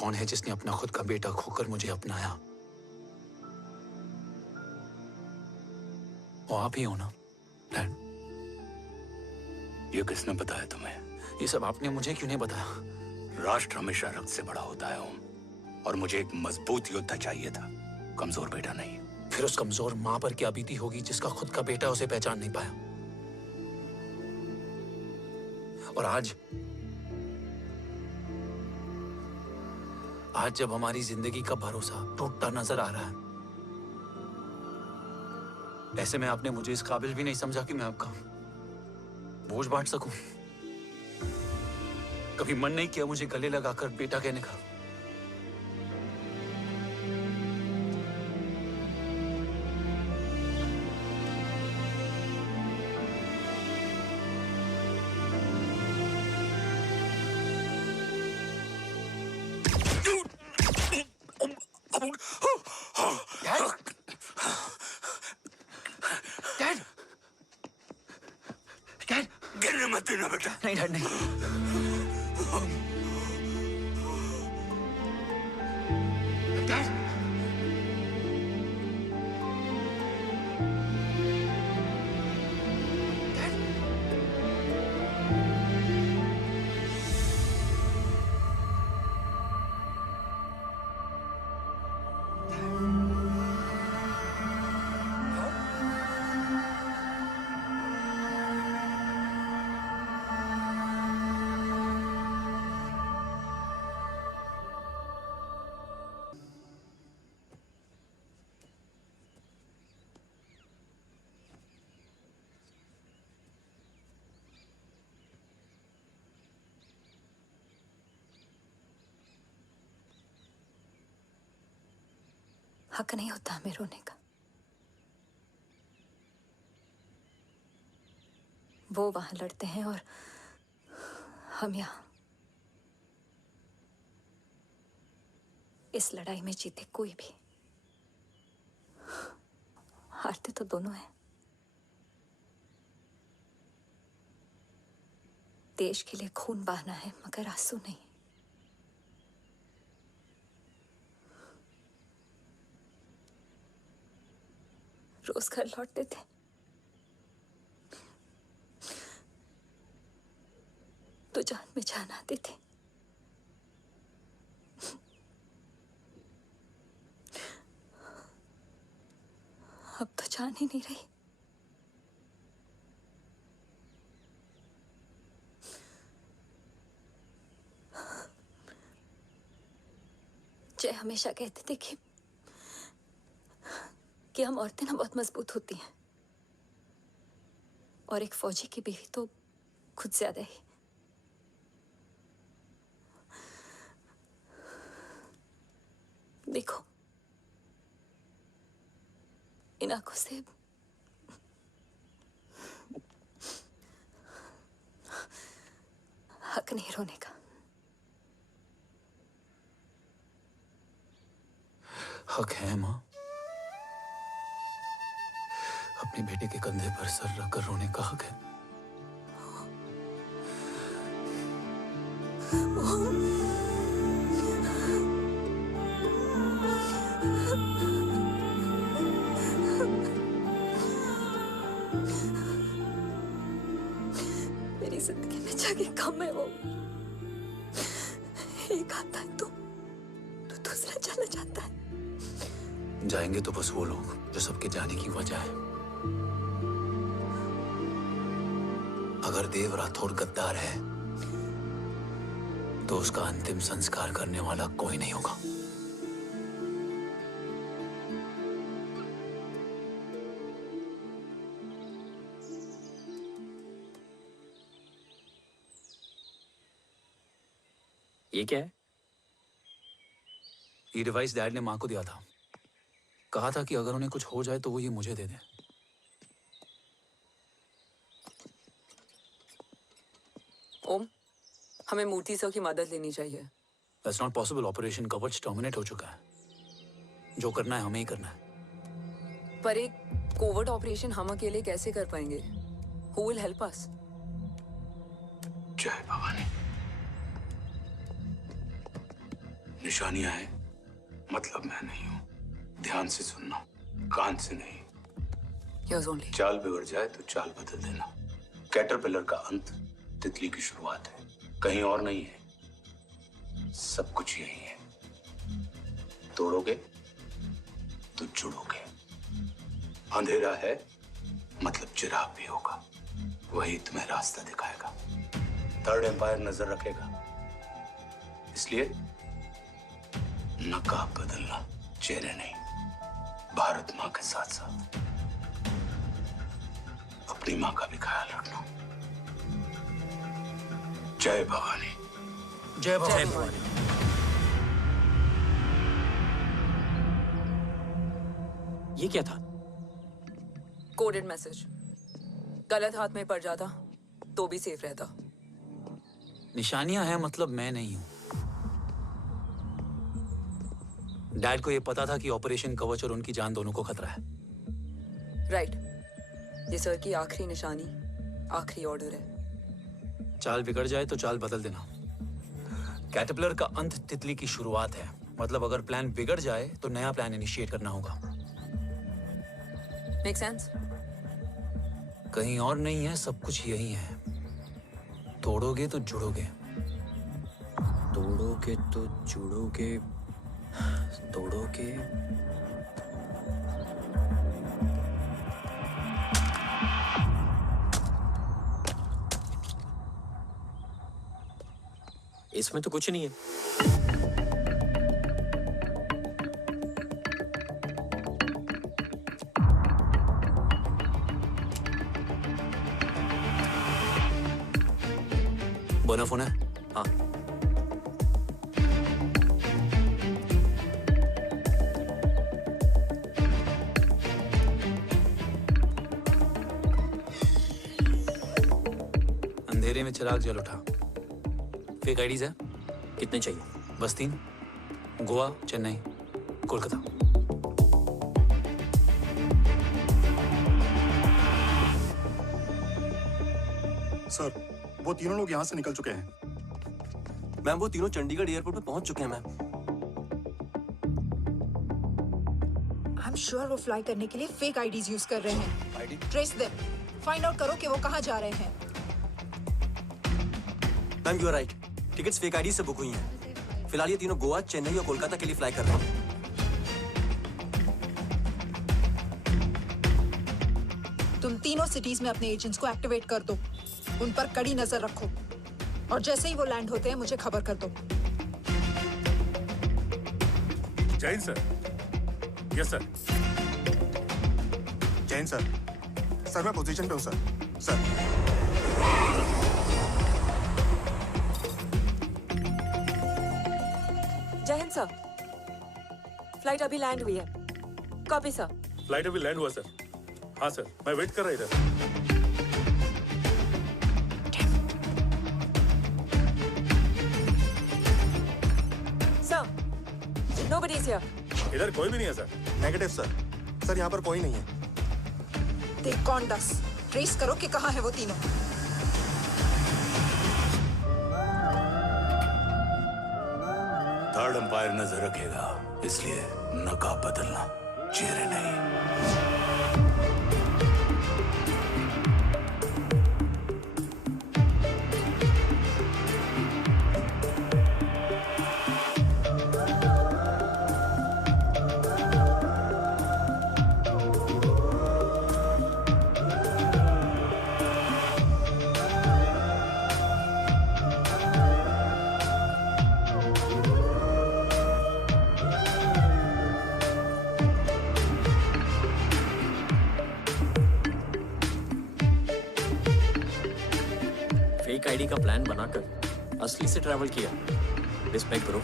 कौन है जिसने अपना खुद का बेटा खोकर मुझे अपनाया? वो आप ही हो ना, डैड? ये किसने बताया तुम्हें? ये सब आपने मुझे क्यों नहीं बताया? राष्ट्र हमेशा रक्त से बड़ा होता है ओम, और मुझे एक मजबूत योद्धा चाहिए था, कमजोर बेटा नहीं। फिर उस कमजोर माँ पर क्या बीती होगी जिसका खुद का बेटा उसे पहचान नहीं पाया? और आज जब हमारी जिंदगी का भरोसा टूटता नजर आ रहा है, ऐसे में आपने मुझे इस काबिल भी नहीं समझा कि मैं आपका बोझ बांट सकूं। कभी मन नहीं किया मुझे गले लगाकर बेटा कहने का? डैड डैड गिरने मत देना बेटा। नहीं डैड नहीं। हक नहीं होता हमें रोने का। वो वहां लड़ते हैं और हम यहाँ। इस लड़ाई में जीते कोई भी, हारते तो दोनों हैं। देश के लिए खून बहाना है मगर आंसू नहीं। रोज घर लौटते थे, तो जान में जान आती थी। अब तो जान ही नहीं रही। जय हमेशा कहते थे कि हम औरतें ना बहुत मजबूत होती हैं, और एक फौजी की बीवी तो खुद ज्यादा ही। देखो, इन आंखों से हक नहीं रोने का। हक है माँ, अपने बेटे के कंधे पर सर रखकर रोने का हक है। मेरी जिंदगी में जगह कम है वो। एक आता है तो दूसरा चला जाता है। जाएंगे तो बस वो लोग जो सबके जाने की वजह है। अगर देव राठौर गद्दार है तो उसका अंतिम संस्कार करने वाला कोई नहीं होगा। ये क्या है? ये डिवाइस डैड ने माँ को दिया था। कहा था कि अगर उन्हें कुछ हो जाए तो वो ये मुझे दे दें। ओम, हमें मूर्ति सर की मदद लेनी चाहिए। That's not possible. ऑपरेशन कवच टर्मिनेट हो चुका है। जो करना है हमें ही करना है। पर एक कोवर्ट ऑपरेशन हम अकेले कैसे कर पाएंगे? Who will help us? जय भवानी। निशानियां हैं, मतलब मैं नहीं हूं। ध्यान से सुनना, कान से नहीं। Yours only. चाल बिगड़ जाए तो चाल बदल देना। कैटरपिलर का अंत तितली की शुरुआत है, कहीं और नहीं है। सब कुछ यही है। तोड़ोगे तो जुड़ोगे। अंधेरा है मतलब चिराग भी होगा, वही तुम्हें रास्ता दिखाएगा। थर्ड एम्पायर नजर रखेगा, इसलिए नकाब बदलना, चेहरे नहीं। भारत माँ के साथ साथ अपनी माँ का भी ख्याल रखना। जय भवानी। जय भवानी। ये क्या था? Coded message. गलत हाथ में पड़ जाता तो भी सेफ रहता। निशानियां हैं मतलब मैं नहीं हूं। डैड को ये पता था कि ऑपरेशन कवच और उनकी जान दोनों को खतरा है। राइट। ये सर की आखिरी निशानी, आखिरी ऑर्डर है। चाल बिगड़ जाए तो चाल बदल देना। कैटरपिलर का अंत तितली की शुरुआत है। मतलब अगर प्लान बिगड़ जाए तो नया प्लान इनिशिएट करना होगा। Make sense? कहीं और नहीं है, सब कुछ यही है। तोड़ोगे तो जुड़ोगे। तोड़ोगे तो जुड़ोगे, तोड़ोगे। इसमें तो कुछ नहीं है। बोना फोन है? हाँ। अंधेरे में चिराग जल उठा। फेक आईडीज है? कितने चाहिए? बस 3। गोवा, चेन्नई, कोलकाता। सर, वो तीनों लोग यहाँ से निकल चुके हैं। मैम वो तीनों चंडीगढ़ एयरपोर्ट पे पहुंच चुके हैं मैम। आई एम श्योर वो फ्लाई करने के लिए फेक आईडीज यूज कर रहे हैं। ID? Trace them, find out करो कि वो कहाँ जा रहे हैं। Ma'am you are right, tickets fake ID से बुक हुई हैं। फिलहाल ये तीनों गोवा, चेन्नई और कोलकाता के लिए फ्लाई कर रहे हैं। तुम तीनों सिटीज में अपने एजेंट्स को एक्टिवेट कर दो। उन पर कड़ी नजर रखो और जैसे ही वो लैंड होते हैं मुझे खबर कर दो। Jain sir. Yes sir. Jain sir. Sir मैं पोजीशन पे हूँ सर। सर। जय हिंद सर। फ्लाइट अभी लैंड हुई है। Copy sir. फ्लाइट अभी लैंड हुआ सर। हाँ सर, मैं वेट कर रहा इधर। Nobody is here. इधर कोई भी नहीं है सर। Negative sir. सर यहाँ पर कोई नहीं है। दे कौन दस ट्रेस करो कि कहाँ है वो तीनों। थर्ड अंपायर नजर रखेगा, इसलिए नकाब बदलना, चेहरे नहीं। फेक आईडी का प्लान बनाकर असली से ट्रैवल किया। Respect bro.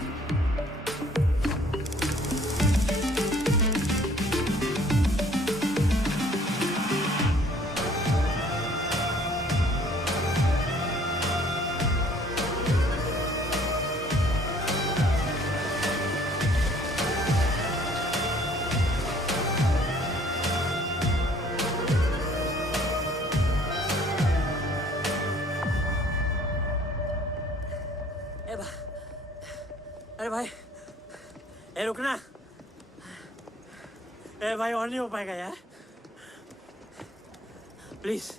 अरे भाई, ए रुकना। ए भाई और नहीं हो पाएगा यार, प्लीज।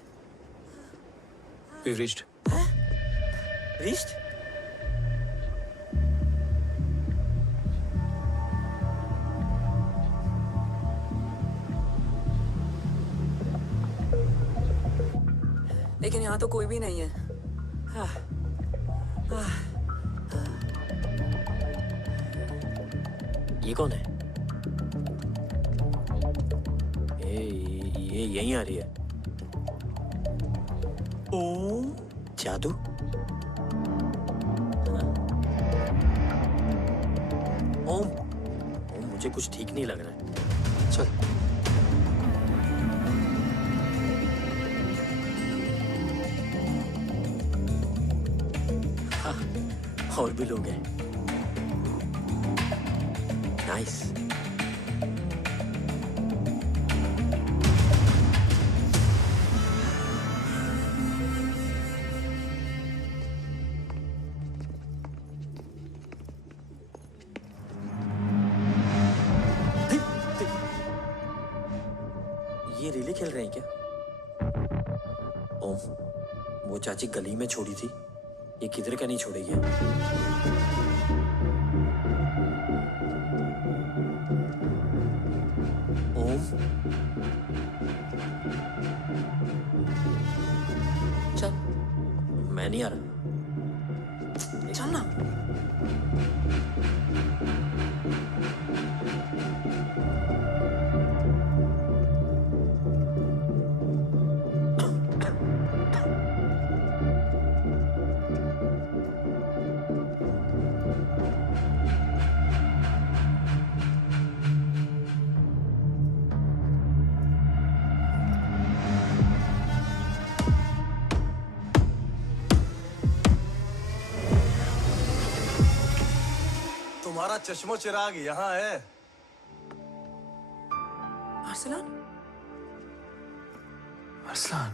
We've reached. Reached? लेकिन यहाँ तो कोई भी नहीं है। ये कौन है? ये यहीं आ रही है। ओ जादू। ओम, मुझे कुछ ठीक नहीं लग रहा है। चल। हाँ, और भी लोग हैं। नाइस। ये रिले खेल रहे हैं क्या? ओम, वो चाची गली में छोड़ी थी, ये किधर का नहीं छोड़ेगी। ओम, चल। मैं नहीं आ रहा। चल ना। तुम्हारा चश्मो चिराग यहाँ है। Arsalan? Arsalan,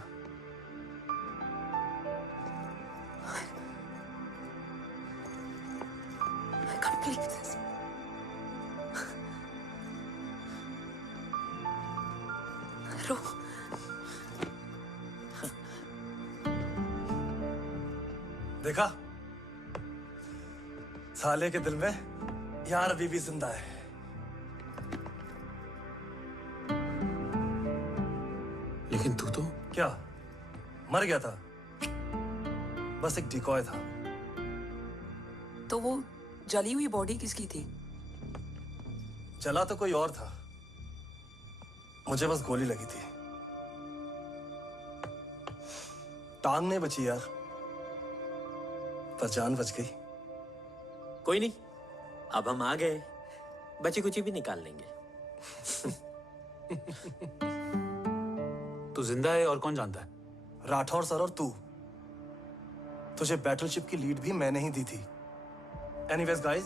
I can't believe this. रो। देखा, साले के दिल में यार अभी भी जिंदा है। लेकिन तू तो क्या मर गया था? बस एक डिकॉय था। तो वो जली हुई बॉडी किसकी थी? जला तो कोई और था, मुझे बस गोली लगी थी। टांग नहीं बची यार, पर जान बच गई। कोई नहीं, अब हम आ गए, बची कुची भी निकाल लेंगे। तू जिंदा है और कौन जानता है? राठौर सर और तू। तुझे बैटलशिप की लीड भी मैंने ही दी थी। Anyways guys,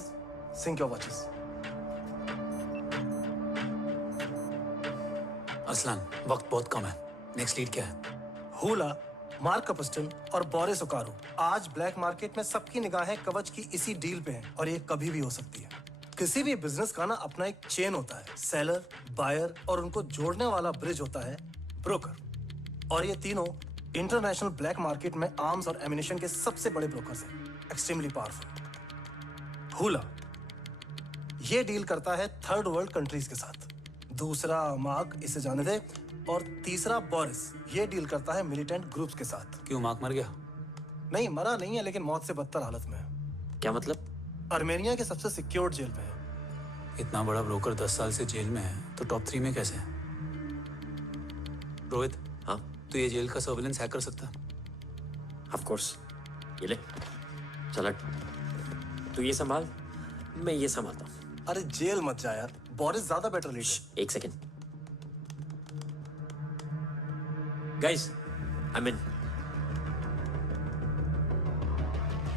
sync your watches. Aslan, वक्त बहुत कम है। नेक्स्ट लीड क्या है? हुला, मार्क कपस्टन और बोरिस ओकारो। आज ब्लैक मार्केट में सबकी निगाहें कवच की इसी डील पे हैं और ये कभी भी हो सकती है। किसी भी बिजनेस का ना अपना एक चेन होता है, सेलर, बायर और उनको जोड़ने वाला ब्रिज होता है ब्रोकर। और ये तीनों इंटरनेशनल ब्लैक मार्केट में आर्म्स और एमिनेशन के सबसे बड़े ब्रोकर्स हैं, एक्सट्रीमली पावरफुल। हुला ये डील करता है थर्ड वर्ल्ड कंट्रीज के साथ। दूसरा मार्क, इसे जाने दे। और तीसरा बोरिस, ये डील करता है मिलिटेंट ग्रुप्स के साथ। क्यों, मार्क मर गया? नहीं, मरा नहीं है, लेकिन मौत से बदतर हालत में है। क्या मतलब? आर्मेनिया के सबसे सिक्योर्ड जेल में है। इतना बड़ा ब्रोकर 10 साल से जेल में है, तो टॉप 3 में कैसे है? रोहित, हाँ, तो ये जेल का सर्विलेंस हैक कर सकता है? Of course. ये ले, चल तू ये संभाल, मैं ये संभालता हूँ। अरे जेल मत जा यार, बोरिस ज्यादा बेटर लीडर। एक सेकेंड गाइस, आई मीन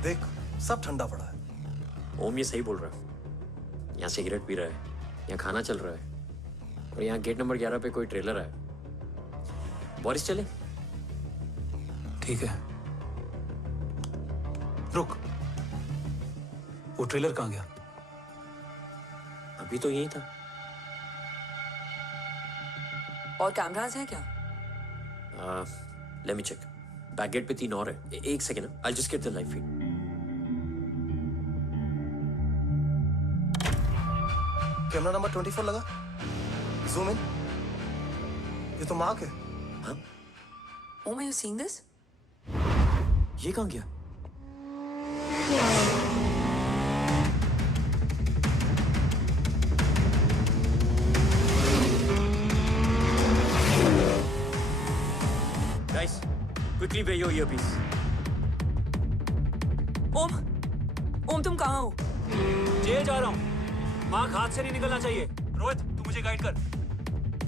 देख, सब ठंडा पड़ा है। ओम ये सही बोल रहा है। यहाँ सिगरेट पी रहा है, यहाँ खाना चल रहा है, और यहाँ गेट नंबर 11 पे कोई ट्रेलर है। बोरिस चले? ठीक है, रुक, वो ट्रेलर कहाँ गया? अभी तो यही था। और कैमरास हैं क्या? Let me check. Back gate पे 3 और है। एक second, I just get the live feed. Camera number 24 लगा, जूम इन। ये तो मार्क है। हाँ? Om, are you seeing this? ये कहाँ गया? Guys, quickly wear your earpiece. ओम, तुम कहाँ हो? जेल जा रहा हूँ। मार्क हाथ से नहीं निकलना चाहिए। रोहित, तू मुझे गाइड कर।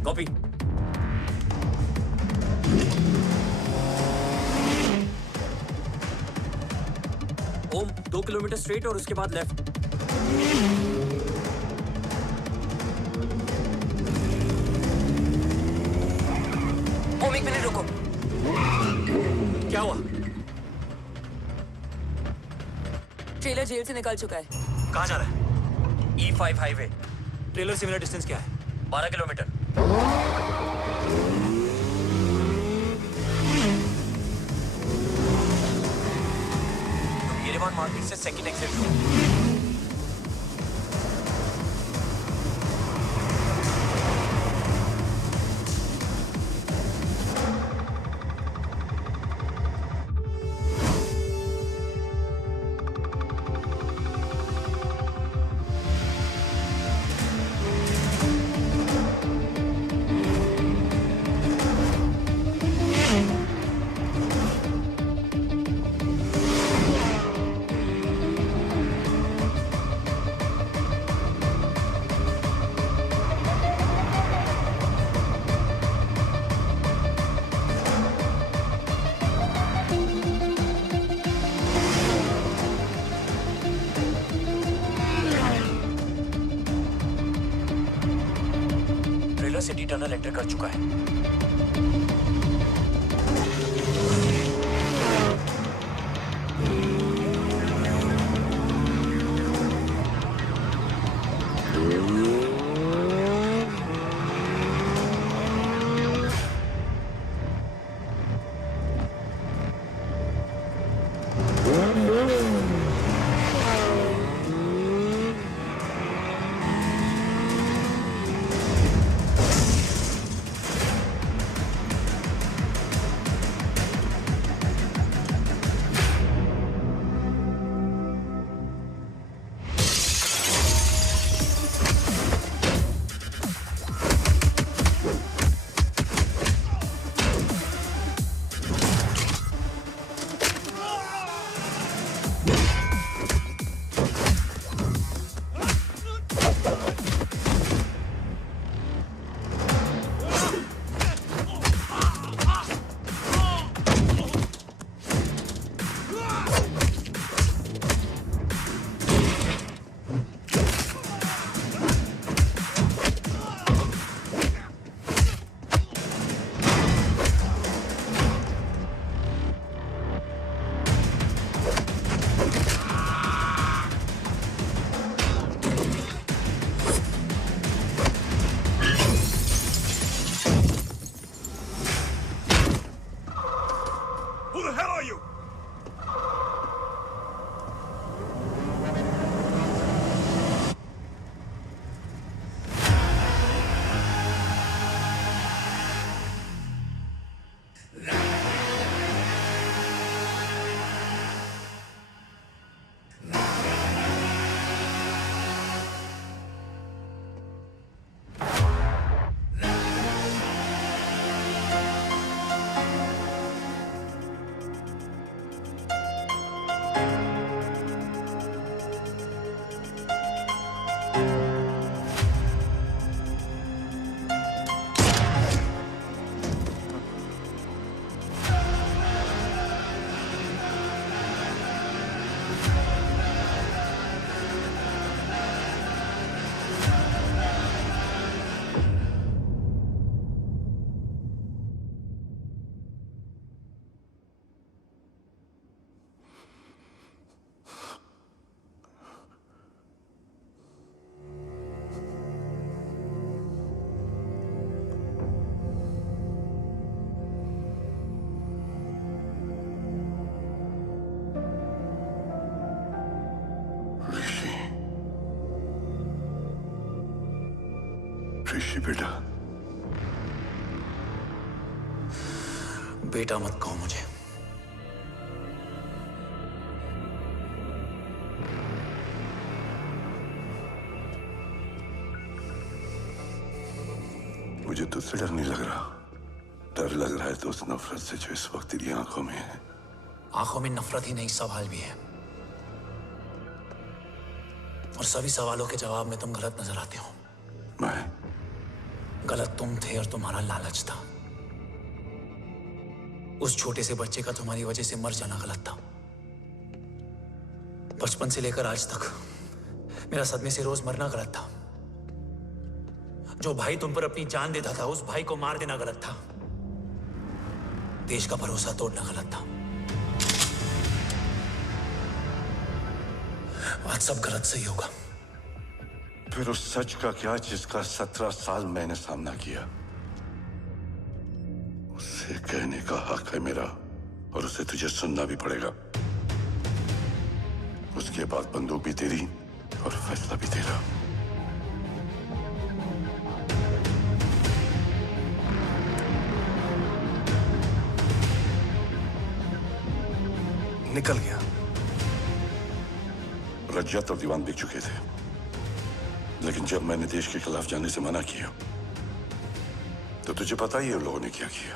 कॉपी। ओम, 2 किलोमीटर स्ट्रेट और उसके बाद लेफ्ट। एक मिनट रुको। क्या हुआ? ट्रेलर जेल से निकल चुका है। कहाँ जा रहा है? E5 highway. ट्रेलर से मेरा डिस्टेंस क्या है? 12 किलोमीटर। येरेवान मार्केट से सेकंड एक्सिट लो। सिटी टनल एंटर कर चुका है। ऋषि बेटा, बेटा मत कहो मुझे। मुझे तुझसे डर नहीं लग रहा, डर लग रहा है तो उस नफरत से जो इस वक्त तेरी आंखों में है। आंखों में नफरत ही नहीं, सवाल भी है, और सभी सवालों के जवाब में तुम गलत नजर आते हो। मैं गलत तुम थे और तुम्हारा लालच था। उस छोटे से बच्चे का तुम्हारी वजह से मर जाना गलत था। बचपन से लेकर आज तक मेरा सदमे से रोज मरना गलत था। जो भाई तुम पर अपनी जान देता था उस भाई को मार देना गलत था। देश का भरोसा तोड़ना गलत था। आज सब गलत सही होगा। फिर उस सच का क्या जिसका 17 साल मैंने सामना किया? उसे कहने का हक है मेरा, और उसे तुझे सुनना भी पड़ेगा। उसके बाद बंदूक भी तेरी और फैसला भी तेरा। निकल गया। रज्जत और दीवान बिक चुके थे, लेकिन जब मैंने देश के खिलाफ जाने से मना किया तो तुझे पता ही है उन लोगों ने क्या किया।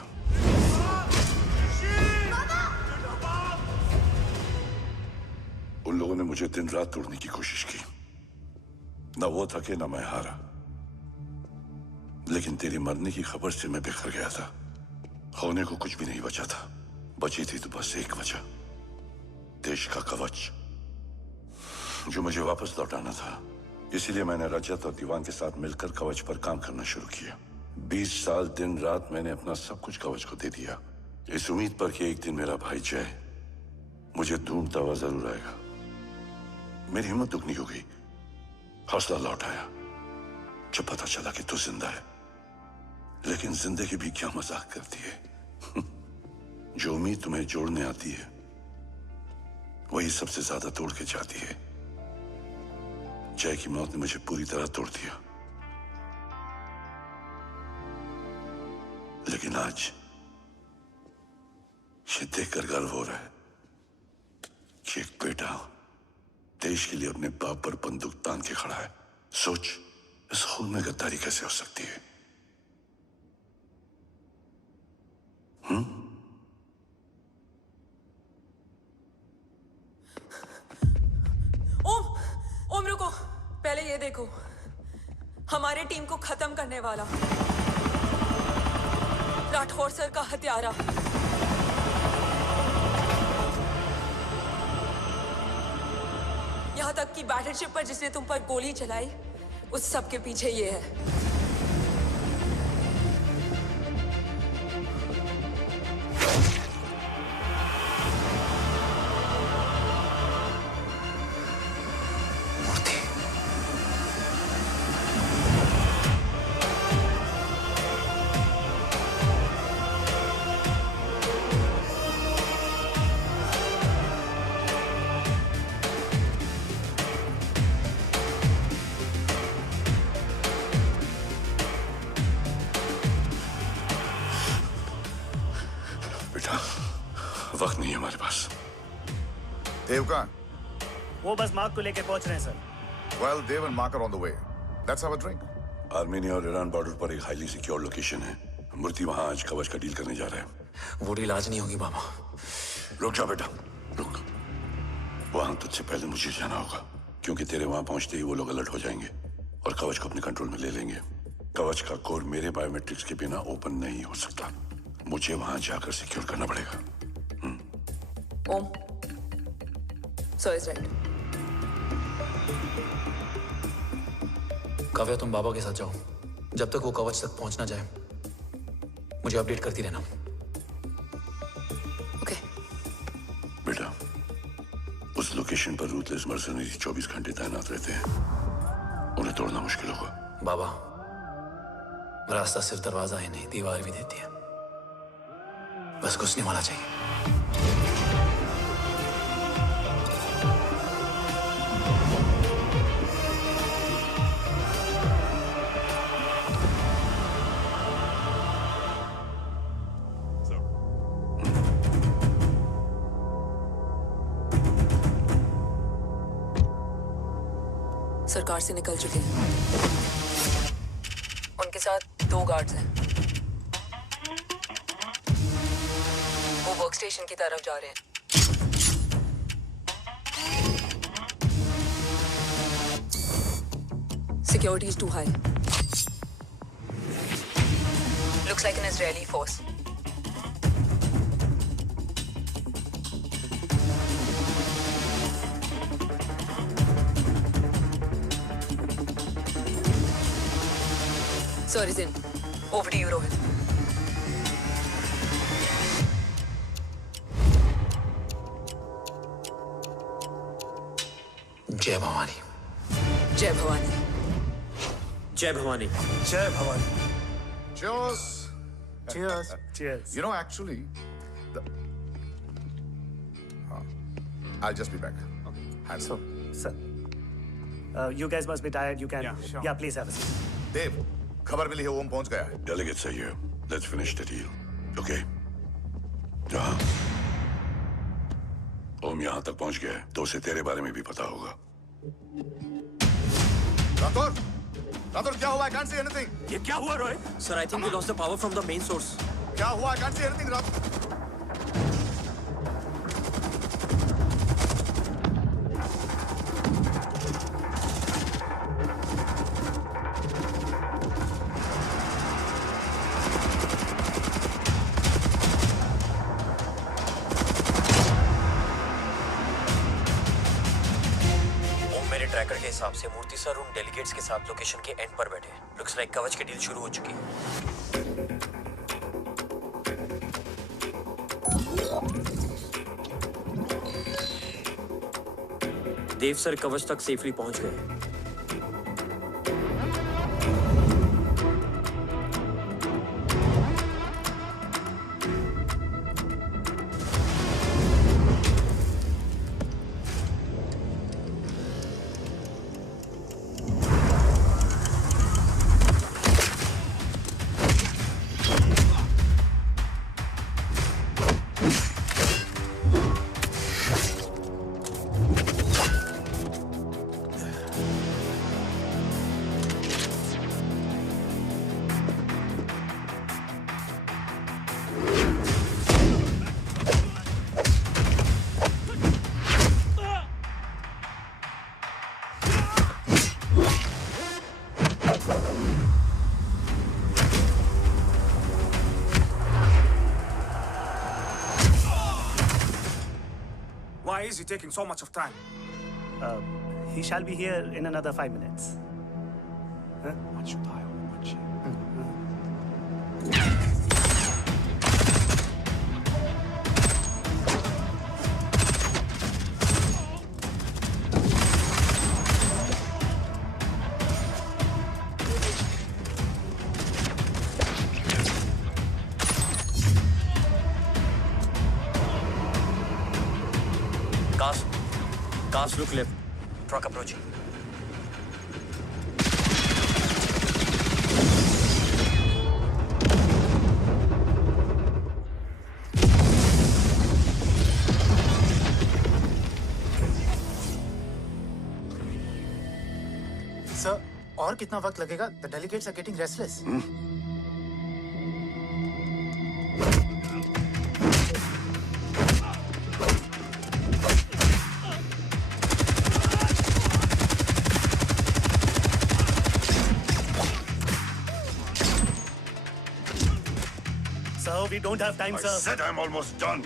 उन लोगों ने मुझे दिन रात तोड़ने की कोशिश की। ना वो थके ना मैं हारा, लेकिन तेरी मरने की खबर से मैं बिखर गया था। होने को कुछ भी नहीं बचा था। बची थी तो बस एक वजह, देश का कवच, जो मुझे वापस लौटाना था। इसीलिए मैंने रजत और दीवान के साथ मिलकर कवच पर काम करना शुरू किया। 20 साल दिन रात मैंने अपना सब कुछ कवच को दे दिया, इस उम्मीद पर कि एक दिन मेरा भाई जय मुझे ढूंढता हुआ जरूर आएगा। मेरी हिम्मत दुगनी हो गई, हौसला लौट आया जब पता चला कि तू जिंदा है। लेकिन जिंदगी भी क्या मजाक करती है। जो उम्मीद तुम्हें जोड़ने आती है वही सबसे ज्यादा तोड़ के जाती है। जय की मौत ने मुझे पूरी तरह तोड़ दिया, लेकिन आज ये देखकर गर्व हो रहा है कि एक बेटा देश के लिए अपने बाप पर बंदूक तान के खड़ा है। सोच, इस खून में गद्दारी कैसे हो सकती है? ओम रुको, पहले ये देखो, हमारे टीम को खत्म करने वाला राठौर सर का हत्यारा। यहां तक कि बैटलशिप पर जिसने तुम पर गोली चलाई, उस सब के पीछे ये है। वक्त नहीं है हमारे पास। देव कहाँ? वो बस मार्क को लेके पहुंच रहे हैं sir. Well, Dev and Mark are on the way. Let's have a drink. Armenia और ईरान बॉर्डर पर एक हाईली सिक्योर लोकेशन है। मूर्ति वहां आज कवच का डील करने जा रहे हैं। वो डील आज नहीं होगी बाबा। रुक जा बेटा, रुक। वहां तुझसे पहले मुझे जाना होगा, क्योंकि तेरे वहां पहुंचते ही वो लोग अलर्ट हो जाएंगे और कवच को अपने कंट्रोल में ले लेंगे। कवच का कोर मेरे बायोमेट्रिक्स के बिना ओपन नहीं हो सकता। मुझे वहां जाकर सिक्योर करना पड़ेगा। ओम, सर इज राइट। काव्या, तुम बाबा के साथ जाओ। जब तक वो कवच तक पहुंच ना जाए मुझे अपडेट करती रहना। ओके। बेटा, उस लोकेशन पर रूथलेस मर्सनरी 24 घंटे तैनात रहते हैं। उन्हें तोड़ना मुश्किल होगा। बाबा, रास्ता सिर्फ दरवाजा ही नहीं, दीवार भी देती है। बस घुसने वाला चाहिए। सरकार से निकल चुके हैं। उनके साथ 2 गार्ड्स हैं। वो वर्क स्टेशन की तरफ जा रहे हैं। Security is too high. Looks like an Israeli force. Sir is in. Over to you, Rohit. जय भवानी। जय भवानी। जय भवानी। जय Bhavani. Cheers. Cheers. Cheers. You know, actually, I'll just be back. Hands So, sir, you guys must be tired. You can. Yeah, please have a seat. देव, खबर मिली है ओम पहुंच गया है। Delegates are here. Let's finish the deal. Okay? जहाँ ओम यहाँ तक पहुंच गया है, तो उसे तेरे बारे में भी पता होगा। राठौर, राठौर क्या हुआ? I can't see anything. ये क्या हुआ Roy? Sir, I think we lost the power from the main source. क्या हुआ? I can't see anything, Rathore. Tracker के हिसाब से मूर्ति सर उन डेलीगेट्स के साथ लोकेशन के एंड पर बैठे। लुक्स लाइक कवच की डील शुरू हो चुकी है। देव सर कवच तक सेफली पहुंच गए। Why is he taking so much of time? He shall be here in another 5 minutes. Huh? What should I watch? Cars look left. Truck approaching. Sir, और कितना वक्त लगेगा? The delegates are getting restless. Sir, we don't have time, I sir. said I'm almost done.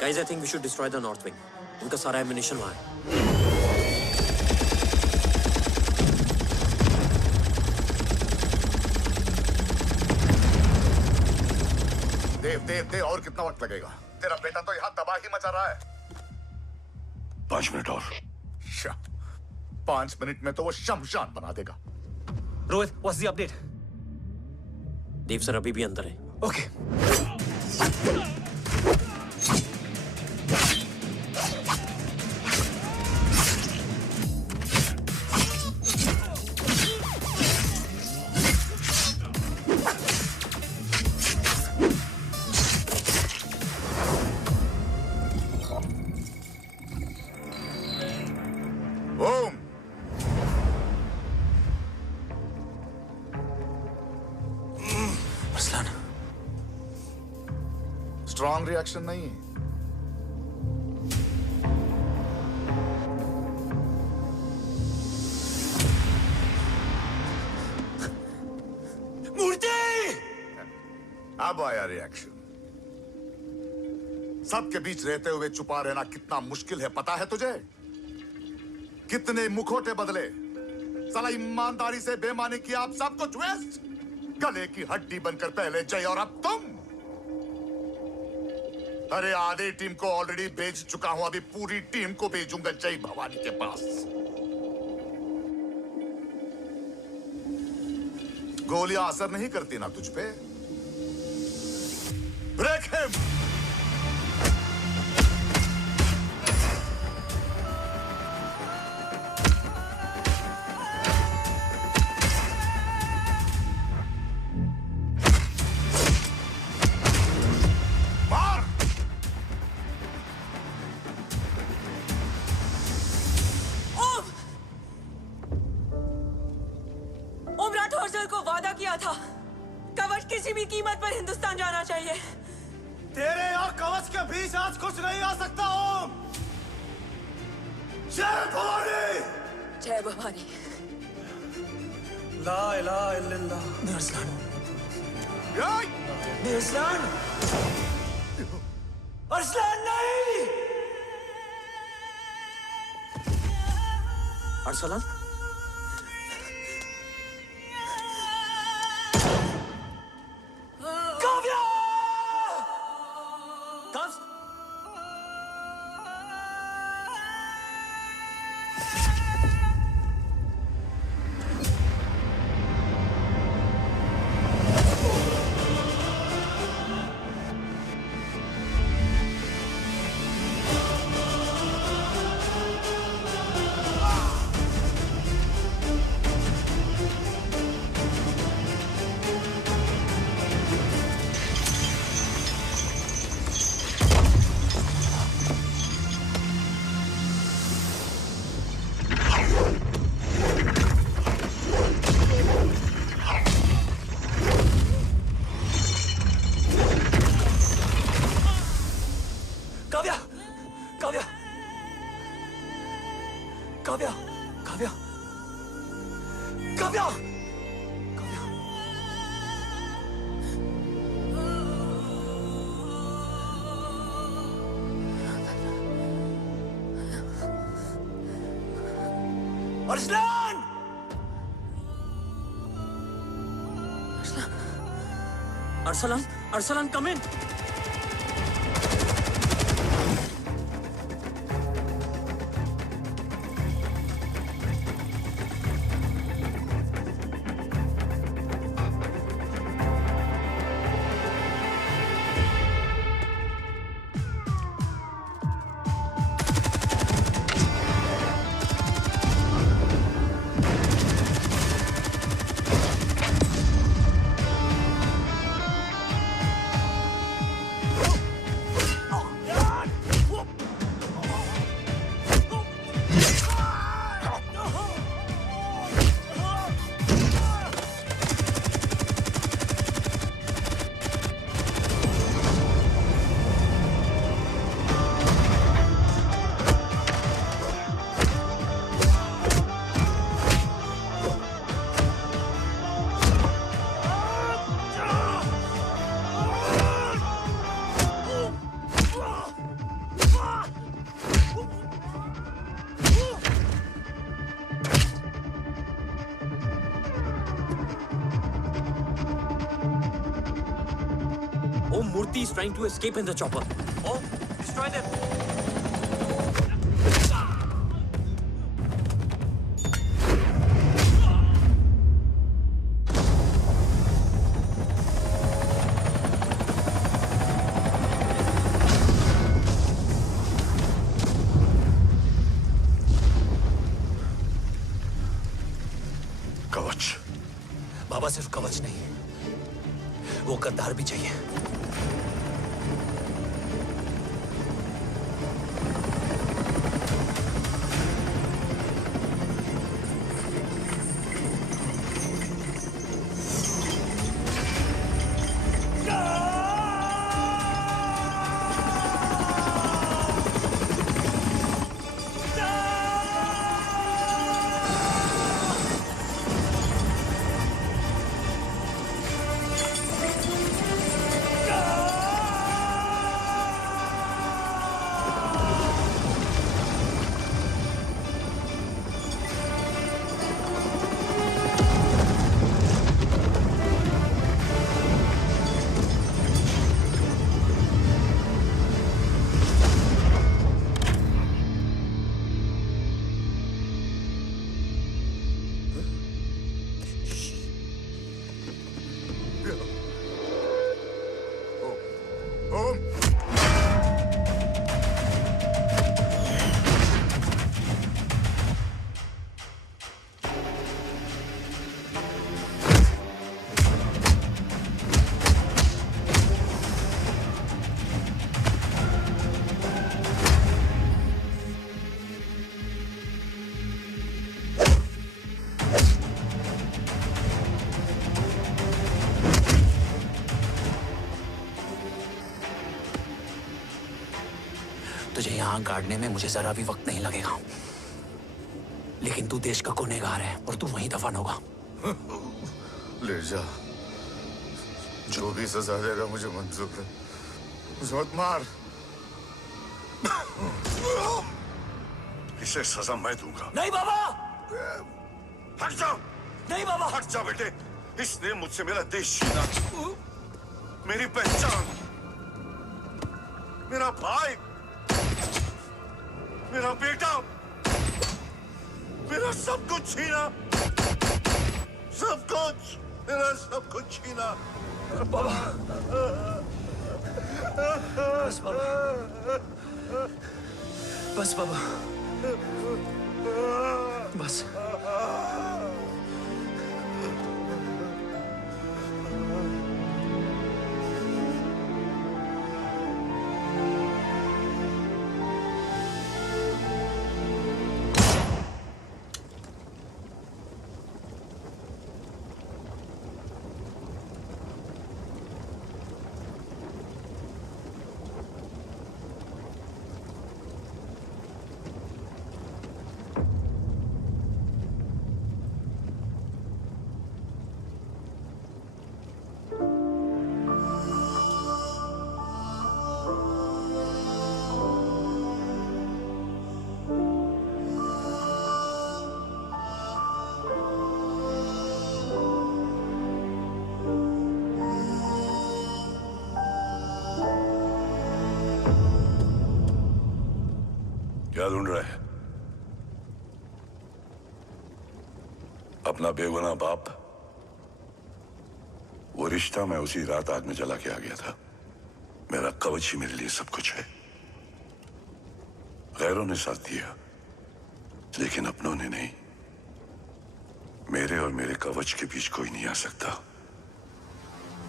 Guys, I think we should destroy the north wing. उनका सारा एमिनेशन वहाँ है। देव और कितना वक्त लगेगा? तेरा बेटा तो यहाँ तबाही मचा रहा है। 5 मिनट और। 5 मिनट में तो वो शमशान बना देगा। Rohit, what's the update? Dev sir अभी भी अंदर है। Okay. Om, Arslan, strong reaction नहीं है। मूर्ति! अब आया रिएक्शन। सबके बीच रहते हुए छुपा रहना कितना मुश्किल है पता है तुझे? कितने मुखौटे बदले, साला ईमानदारी से बेमानी किया, आप सब कुछ वेस्ट। गले की हड्डी बनकर पहले जय और अब तुम। अरे आधे टीम को ऑलरेडी भेज चुका हूं, अभी पूरी टीम को भेजूंगा जय भवानी के पास। गोलियां असर नहीं करती ना तुझ पे? Break him! किसी भी कीमत पर हिंदुस्तान जाना चाहिए। तेरे और कवच के बीच आज कुछ नहीं आ सकता। ओम, जय भवानी! जय भवानी। ला इलाहा इल्लल्लाह। अरसलान, अरसलान, अरसलान नहीं! अरसलान, अरसलान! अरसलान, अरसलान, कम इन। Murthy is trying to escape in the chopper. Oh, destroy them! कवच। बाबा सिर्फ कवच नहीं, वो गद्दार भी चाहिए। टांग काटने में मुझे जरा भी वक्त नहीं लगेगा। लेकिन तू देश का गुनहगार है और तू वहीं दफन होगा। ले जा, जो भी सजा देगा मुझे मंजूर है। मुझे मत मार। इसे सजा मैं दूंगा। नहीं बाबा, हट जाओ। नहीं बाबा, हट जाओ बेटे। इसने मुझसे मेरा देश छीना, मेरी पहचान, मेरा भाई, मेरा बेटा, मेरा सब कुछ छीना, सब कुछ, मेरा सब कुछ छीना। बाबा, बस बाबा, बस बाबा, बस। क्या ढूंढ रहा है? अपना बेगुनाह बाप। वो रिश्ता मैं उसी रात आग में जला के आ गया था। मेरा कवच ही मेरे लिए सब कुछ है। गैरों ने साथ दिया, लेकिन अपनों ने नहीं। मेरे और मेरे कवच के बीच कोई नहीं आ सकता।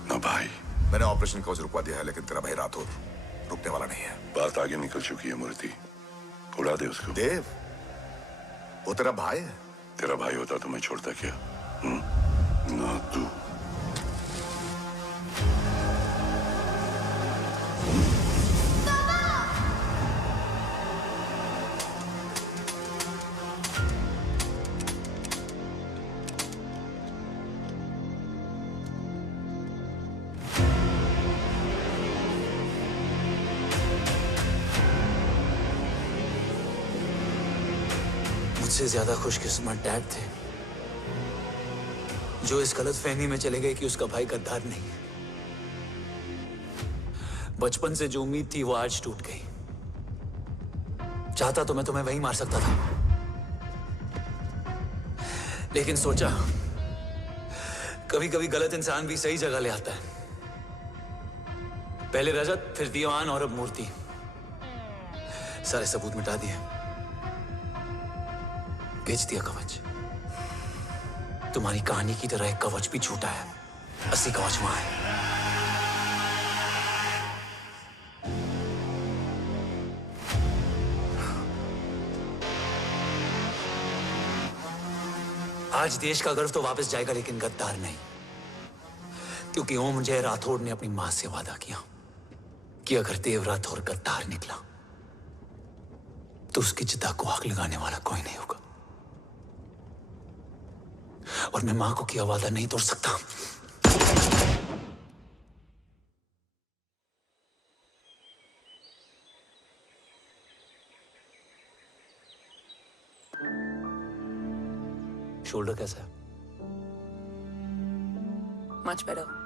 ना भाई। मैंने ऑपरेशन कवच रुकवा दिया है, लेकिन तेरा भाई राठौर रुकने वाला नहीं है। बात आगे निकल चुकी है मूर्ति। उड़ा दे उसको। देव, वो तेरा भाई है। तेरा भाई होता तो मैं छोड़ता क्या? ना तू। मुझसे ज्यादा खुशकिस्मत डैड थे, जो इस गलत फहमी में चले गए कि उसका भाई गद्दार नहीं है। बचपन से जो उम्मीद थी वो आज टूट गई। चाहता तो मैं तुम्हें वहीं मार सकता था, लेकिन सोचा कभी कभी गलत इंसान भी सही जगह ले आता है। पहले रजत, फिर दीवान और अब मूर्ति। सारे सबूत मिटा दिए, बेच दिया कवच। तुम्हारी कहानी की तरह एक कवच भी झूठा है। असली कवच वहां है। आज देश का गर्व तो वापस जाएगा, लेकिन गद्दार नहीं। क्योंकि ओम जय राठौड़ ने अपनी मां से वादा किया कि अगर देव राठौड़ गद्दार निकला तो उसकी चिता को आग लगाने वाला कोई नहीं होगा। और मैं मां को किया वादा नहीं तोड़ सकता। शोल्डर कैसा है? Much better.